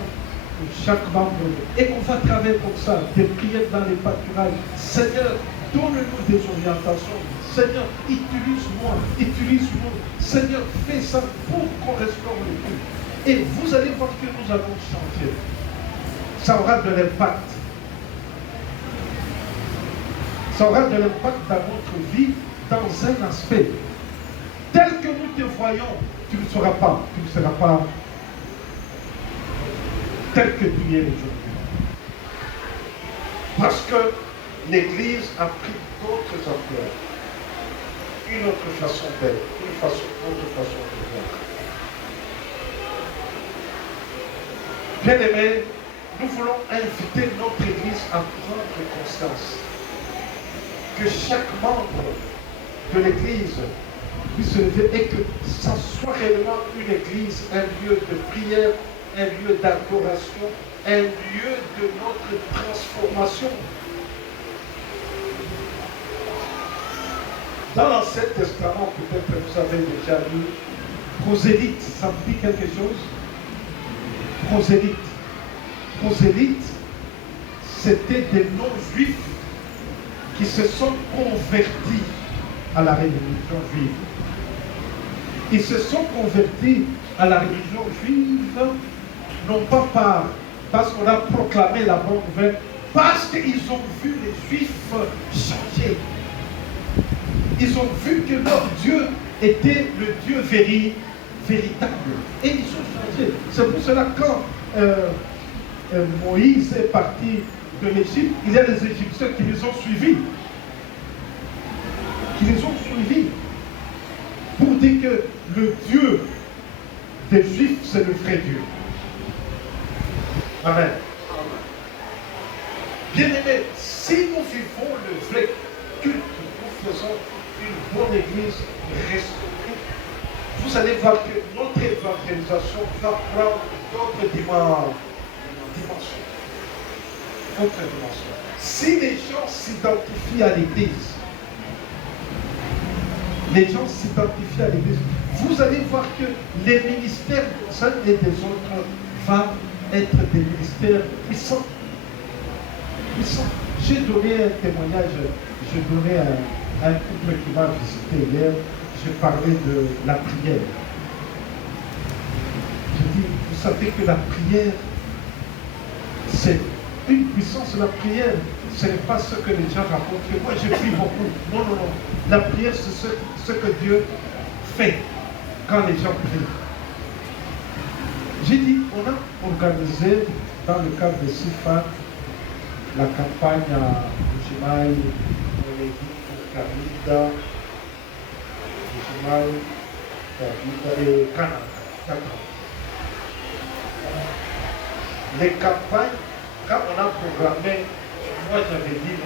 chaque membre. Et qu'on va travailler comme ça, des prières dans les pâturages. Seigneur, donne-nous des orientations. Seigneur, utilise-moi. Seigneur, fais ça pour qu'on restaure le culte. Et vous allez voir que nous allons changer. Ça aura de l'impact. Ça aura de l'impact dans notre vie, dans un aspect. Tel que nous te voyons, tu ne seras pas tel que tu es aujourd'hui. Parce que l'Église a pris d'autres ampleurs. Une autre façon d'être, autre façon de voir. Bien-aimés, nous voulons inviter notre Église à prendre conscience que chaque membre de l'Église puisse se lever et que ça soit réellement une Église, un lieu de prière, un lieu d'adoration, un lieu de notre transformation. Dans l'Ancien Testament, peut-être que vous avez déjà lu prosélyte, ça vous dit quelque chose? Prosélyte. Prosélyte, c'était des non-juifs qui se sont convertis à la religion juive. Ils se sont convertis à la religion juive, non pas parce qu'on a proclamé la bonne nouvelle, parce qu'ils ont vu les Juifs changer. Ils ont vu que leur Dieu était le Dieu véritable. Et ils ont changé. C'est pour cela que quand Moïse est parti de l'Égypte, il y a les Égyptiens qui les ont suivis. Pour dire que le Dieu des Juifs, c'est le vrai Dieu. Amen. Bien-aimés, si nous vivons le vrai culte, nous faisons une bonne église restaurée, vous allez voir que notre évangélisation va prendre d'autres dimensions. Si les gens s'identifient à l'église, vous allez voir que les ministères des uns et des autres vont être des ministères puissants. J'ai donné un témoignage, j'ai donné à un couple qui m'a visité hier, j'ai parlé de la prière. J'ai dit, vous savez que la prière, c'est une puissance. La prière, ce n'est pas ce que les gens racontent. Moi, je prie beaucoup. Non. La prière, c'est ce que Dieu fait quand les gens prient. J'ai dit, on a organisé dans le cadre de SIFA la campagne à Bujimaï, Kabida, et Canada. Les campagnes, quand on a programmé, moi j'avais dit,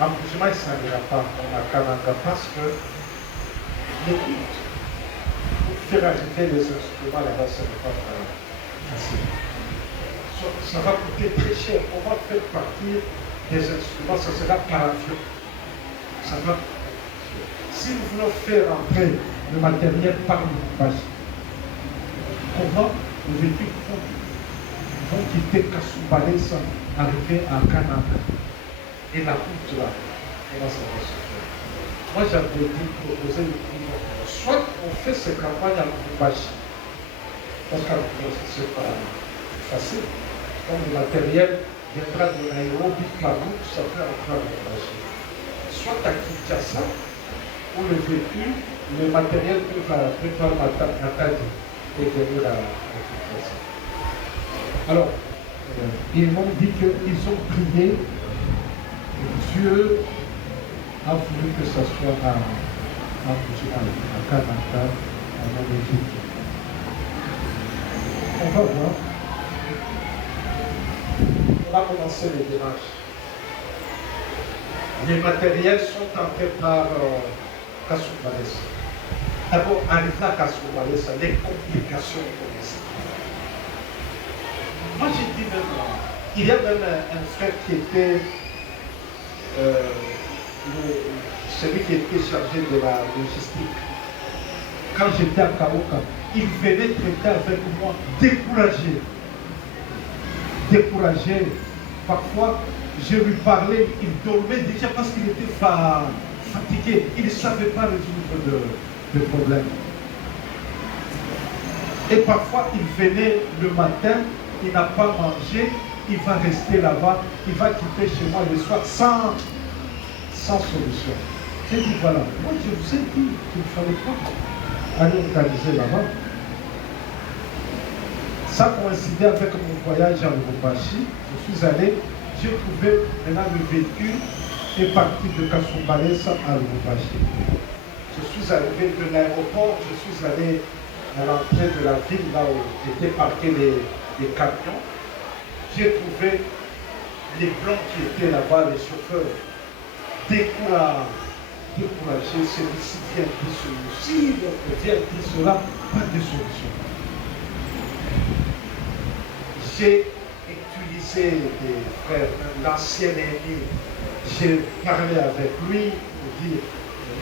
en Bujimaï ça n'ira pas, on a Canada, parce que les cultes, pour faire arriver les instruments là-bas, ce n'est pas facile. Ça va coûter très cher. On va faire partir des instruments, ça sera par avion. Ça va. Si nous voulons faire entrer le matériel par Lubumbashi, comment les véhicules vont quitter Kasumbalé sans arriver à Canada? Et la route là, comment ça va se faire? Moi j'avais dit, proposer le prix. Soit on fait ces campagnes à Lubumbashi, parce qu'à Lubumbashi c'est pas facile. Comme le matériel viendra de Nairobi par route, ça peut entrer à Lubumbashi. Soit à Kinshasa, où le véhicule, le matériel peut faire Matadi et venir à Kinshasa. Alors, ils m'ont dit qu'ils ont prié, Dieu a voulu que ça soit à Canada, en Égypte. On va voir. On va commencer les démarches. Les matériels sont entrés par Kasumbalé. D'abord, arrivé à Kasumbalé, les complications commencent. Moi, j'ai dit même, il y a même un frère qui était celui qui était chargé de la logistique. Quand j'étais à Kaoka, il venait traiter avec moi, découragé. Parfois, je lui parlais, il dormait déjà parce qu'il était fatigué. Il ne savait pas résoudre de problèmes. Et parfois, il venait le matin, il n'a pas mangé, il va rester là-bas, il va quitter chez moi le soir sans solution. J'ai dit, voilà, moi je vous ai dit qu'il ne fallait pas aller organiser là-bas. Ça coïncidait avec mon voyage à Lubumbashi. Je suis allé, j'ai trouvé maintenant le véhicule est parti de Kasumbalé à Lubumbashi. Je suis arrivé de l'aéroport, je suis allé à l'entrée de la ville, là où étaient parqués les camions. J'ai trouvé les blancs qui étaient là-bas, les chauffeurs décourager, celui-ci vient de ceci, l'autre vient de cela, pas de solution. J'ai utilisé des frères, l'ancien ennemi, j'ai parlé avec lui pour dire,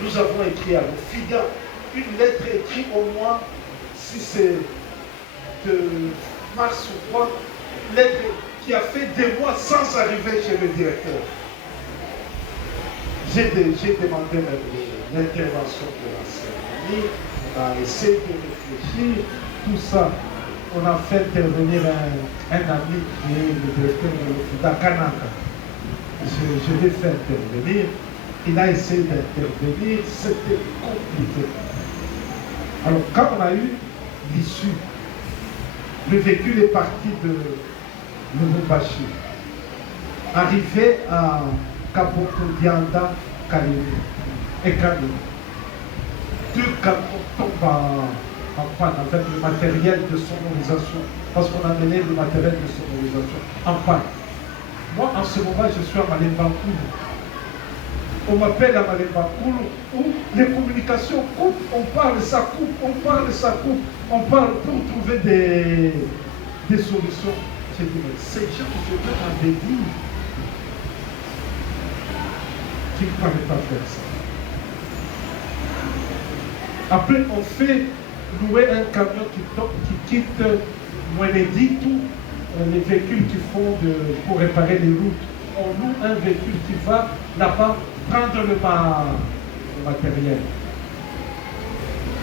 nous avons écrit à nos filles une lettre écrite au moins, si c'est de mars ou quoi, une lettre qui a fait des mois sans arriver chez le directeur. J'ai demandé l'intervention de la cérémonie, on a essayé de réfléchir, tout ça. On a fait intervenir un ami qui est le directeur de l'Ofida Kanaka. Je l'ai fait intervenir. Il a essayé d'intervenir, c'était compliqué. Alors, quand on a eu l'issue, le véhicule est parti de Lubumbashi, arrivé à Kaboto Dianda, Kalini et Kalini. 2 camions tombent en panne avec le matériel de sonorisation, parce qu'on a mené le matériel de sonorisation en panne. Moi, en ce moment, je suis à Malembakoulou. On m'appelle à Malembakoulou où les communications coupent, on parle, ça coupe, on parle, ça coupe, on parle pour trouver des solutions. J'ai dit, mais ces gens, je leur avais dit qu'ils ne pouvaient pas faire ça. Après, on fait louer un camion qui quitte Mweneditu, les véhicules qui font pour réparer les routes. On loue un véhicule qui va là-bas prendre le matériel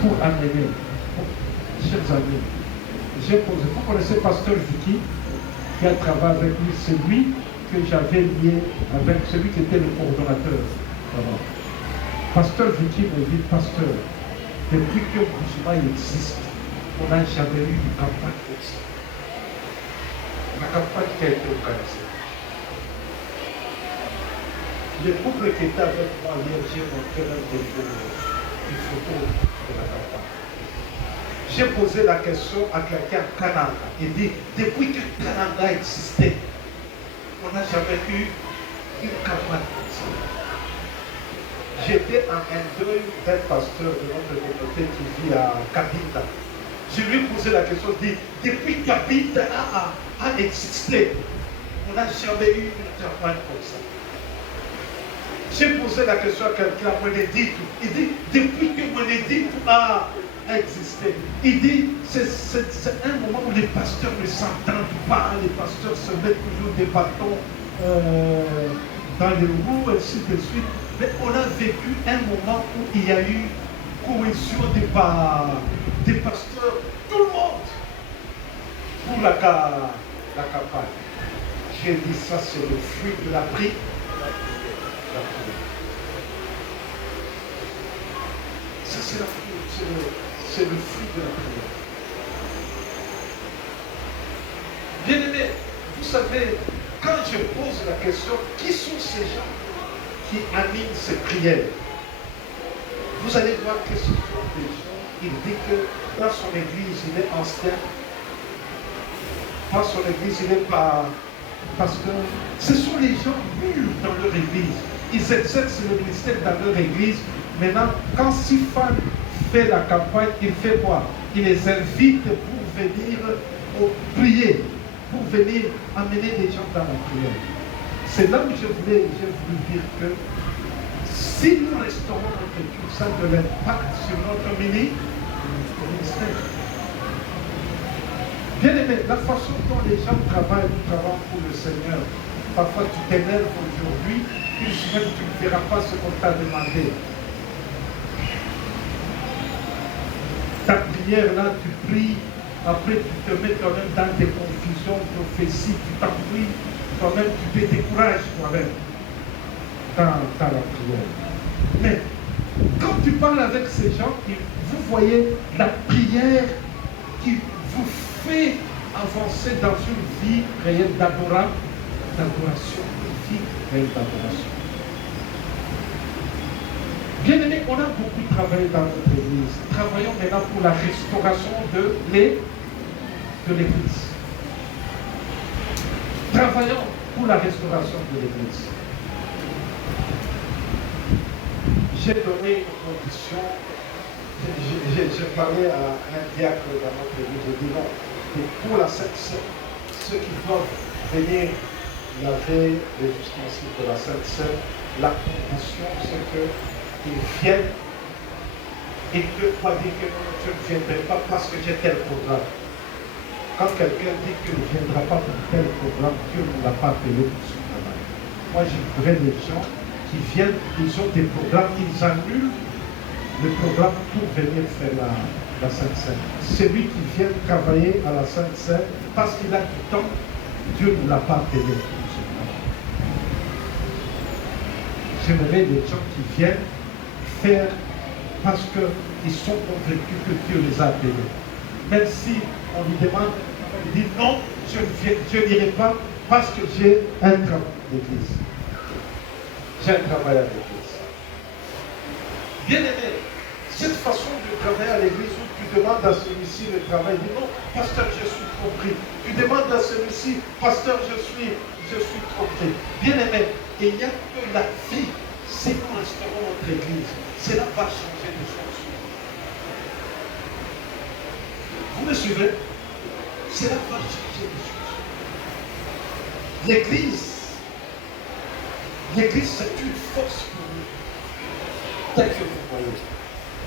pour amener. Chers amis, j'ai posé. Vous connaissez Pasteur Vicky qui a travaillé avec lui, c'est lui que j'avais lié avec celui qui était le coordonnateur. Pasteur Vicky me dit, Pasteur, depuis que Bushima existe, on n'a jamais eu de campagne comme ça. La campagne qui a été organisée. Le couple qui était avec moi hier, j'ai montré une photo de la campagne. J'ai posé la question à quelqu'un à Kananga. Il dit, depuis que Kananga existait, on n'a jamais eu une campagne comme ça. J'étais en un deuil d'un pasteur de notre communauté qui vit à Kabinda. Je lui ai posé la question, je dis, depuis que Kabinda a existé, on n'a jamais eu une campagne comme ça. J'ai posé la question à quelqu'un à Mweneditu. Il dit, depuis que Mweneditu a existé, il dit, c'est un moment où les pasteurs ne s'entendent pas, les pasteurs se mettent toujours des bâtons dans les roues, et ainsi de suite. Mais on a vécu un moment où il y a eu cohésion des pasteurs, tout le monde, pour la campagne. J'ai dit ça, c'est le fruit de la prière. Ça, c'est le fruit de la prière. Bien aimé, vous savez, quand je pose la question, qui sont ces gens qui animent ces prières? Vous allez voir que ce sont des gens, il dit que dans son église, il est ancien. Dans son église, il est pas pasteur. Ce sont les gens mûrs dans leur église. Ils exercent le ministère dans leur église. Maintenant, quand Sifan fait la campagne, il fait quoi? Il les invite pour venir prier, pour venir amener des gens dans la prière. C'est là où j'ai voulu dire que si nous restaurons notre étude, ça a de l'impact sur notre ministère. Bien aimé, la façon dont les gens travaillent, nous travaillons pour le Seigneur. Parfois tu t'énerves aujourd'hui, une semaine tu ne verras pas ce qu'on t'a demandé. Ta prière là, tu pries, après tu te mets toi-même dans des confusions, prophéties, tu t'enfuis, toi-même tu te décourages toi-même dans la prière. Mais quand tu parles avec ces gens, vous voyez la prière qui vous fait avancer dans une vie réelle d'adoration, une vie réelle d'adoration. Bien aimé, on a beaucoup travaillé dans notre église. Travaillons maintenant pour la restauration de l'église. Travaillons pour la restauration de l'église. j'ai donné une condition. J'ai parlé à un diacre dans notre église, j'ai dit non, et pour la Sainte Seine, ceux qui doivent venir laver les ustensiles de la Sainte Seine, la condition c'est qu'ils viennent. Il ne peut pas dire que non, je ne viendrai pas parce que j'ai tel programme. Quand quelqu'un dit qu'il ne viendra pas pour tel programme, Dieu ne l'a pas appelé pour ce travail. Moi, je voudrais des gens qui viennent, ils ont des programmes, ils annulent le programme pour venir faire la Sainte Seine. Celui qui vient travailler à la Sainte Seine parce qu'il a du temps, Dieu ne l'a pas appelé pour ce travail. J'aimerais des gens qui viennent faire parce qu'ils sont convaincus que Dieu les a appelés. Même si on lui demande, il dit non, je n'irai pas parce que j'ai un travail d'église. J'ai un travail à l'église. Bien aimé, cette façon de travailler à l'église où tu demandes à celui-ci le travail, dit non, pasteur, je suis trop pris. Tu demandes à celui-ci, pasteur, je suis trop pris. Bien aimé, il n'y a que la vie. Si nous restaurons notre église, cela va changer les choses. Vous me suivez? Cela va changer les choses. L'église, c'est une force pour nous. Tel que vous voyez.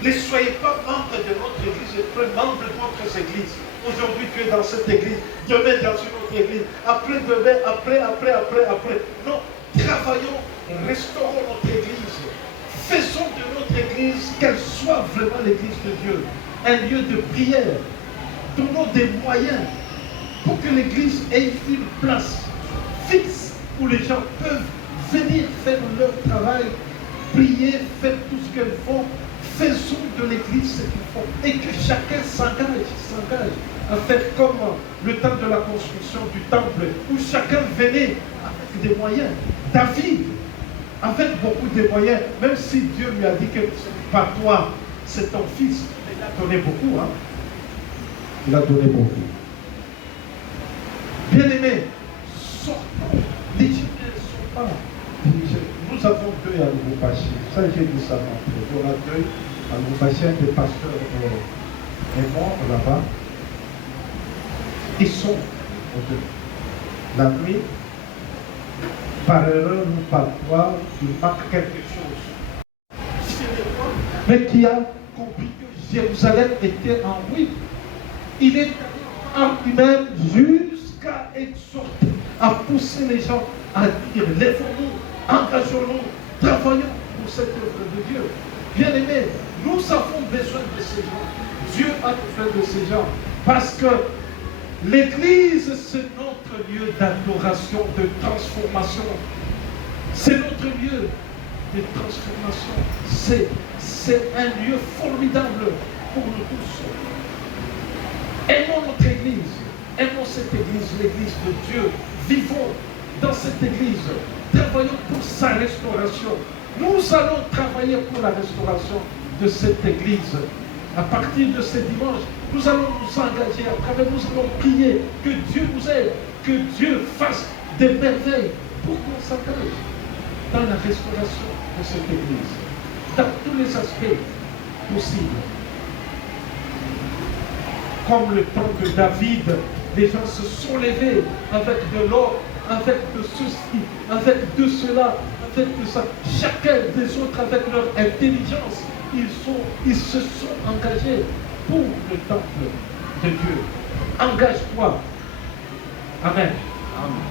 Ne soyez pas membre de notre église, et prenez membre de votre église. Aujourd'hui, tu es dans cette église, demain dans une autre église, après demain, après. Non, travaillons, restaurons notre église. Faisons de notre église qu'elle soit vraiment l'église de Dieu, un lieu de prière. Donnons des moyens pour que l'église ait une place fixe où les gens peuvent venir faire leur travail, prier, faire tout ce qu'elles font. Faisons de l'église ce qu'ils font et que chacun s'engage à faire comme le temps de la construction du temple où chacun venait avec des moyens. David, avec beaucoup de moyens, même si Dieu lui a dit que ce n'est pas toi, c'est ton fils, il a donné beaucoup. Hein? Il a donné beaucoup. Bien-aimés, sortons. Les gens ne sont pas. Nous avons deux à Lubumbashi. Ça, j'ai dit ça. On a deux à Lubumbashi, un des pasteurs est mort là-bas. Ils sont la nuit, par erreur ou par quoi, il manque quelque chose. Mais qui a compris que Jérusalem était en ruine. Il est en lui-même jusqu'à exhorter, à pousser les gens à dire, lèvons-nous, engageons-nous, travaillons pour cette œuvre de Dieu. Bien aimés, nous avons besoin de ces gens. Dieu a besoin de ces gens. Parce que l'église, c'est notre lieu d'adoration, de transformation. C'est notre lieu de transformation. C'est un lieu formidable pour nous tous. Aimons notre église. Aimons cette église, l'église de Dieu. Vivons dans cette église. Travaillons pour sa restauration. Nous allons travailler pour la restauration de cette église. À partir de ce dimanche, nous allons nous engager à travers, nous allons prier que Dieu nous aide, que Dieu fasse des merveilles pour qu'on s'engage dans la restauration de cette église, dans tous les aspects possibles. Comme le temps de David, les gens se sont levés avec de l'or, avec de ceci, avec de cela, avec de ça. Chacun des autres avec leur intelligence, ils se sont engagés pour le temple de Dieu. Engage-toi. Amen. Amen.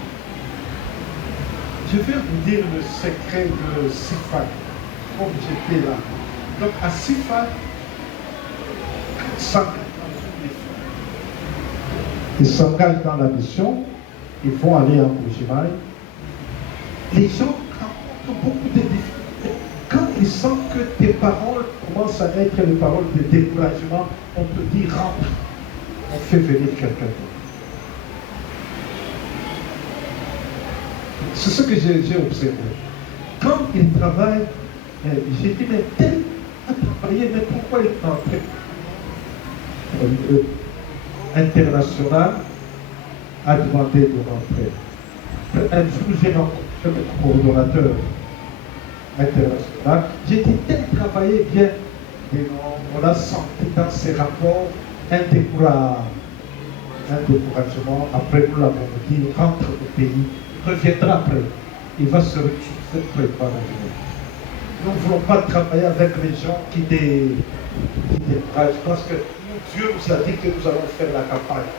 Je vais vous dire le secret de Sifat, comme j'étais là. Donc à Sifat, 400 ils s'engagent dans la mission, ils vont aller en Bujimaï. Les gens rencontrent beaucoup de difficultés. Quand ils sentent que tes paroles commencent à être les paroles de découragement, on te dit rentre, on fait venir quelqu'un d'autre. C'est ce que j'ai observé. Quand ils travaillent, j'ai dit, mais tel a travaillé, mais pourquoi il est entré international a demandé de rentrer. Un jour, j'ai rencontré le coordonnateur. international. J'ai dit, tel travaillait bien. Et on a senti dans ses rapports un découragement. Après, nous l'avons dit, il rentre au pays, il reviendra après. Il va se retrouver préparer. Nous ne voulons pas travailler avec les gens qui découragent, parce que Dieu nous a dit que nous allons faire la campagne.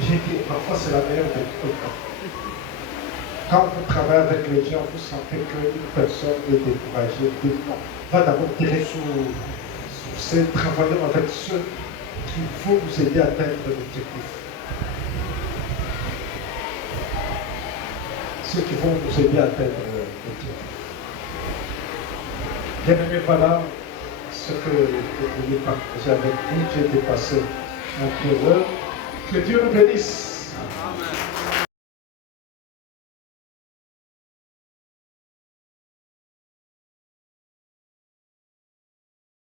J'ai dit, parfois c'est la meilleure des cas. Quand vous travaillez avec les gens, vous sentez qu'une personne est découragée, dites non. Va d'abord tirer sur ces travailleurs avec ceux qui vont vous aider à atteindre l'objectif. Ceux qui vont nous aider à atteindre l'objectif. Bien aimé, voilà ce que je voulais partager avec vous. J'ai dépassé un peu l'heure. Que Dieu nous bénisse. Amen.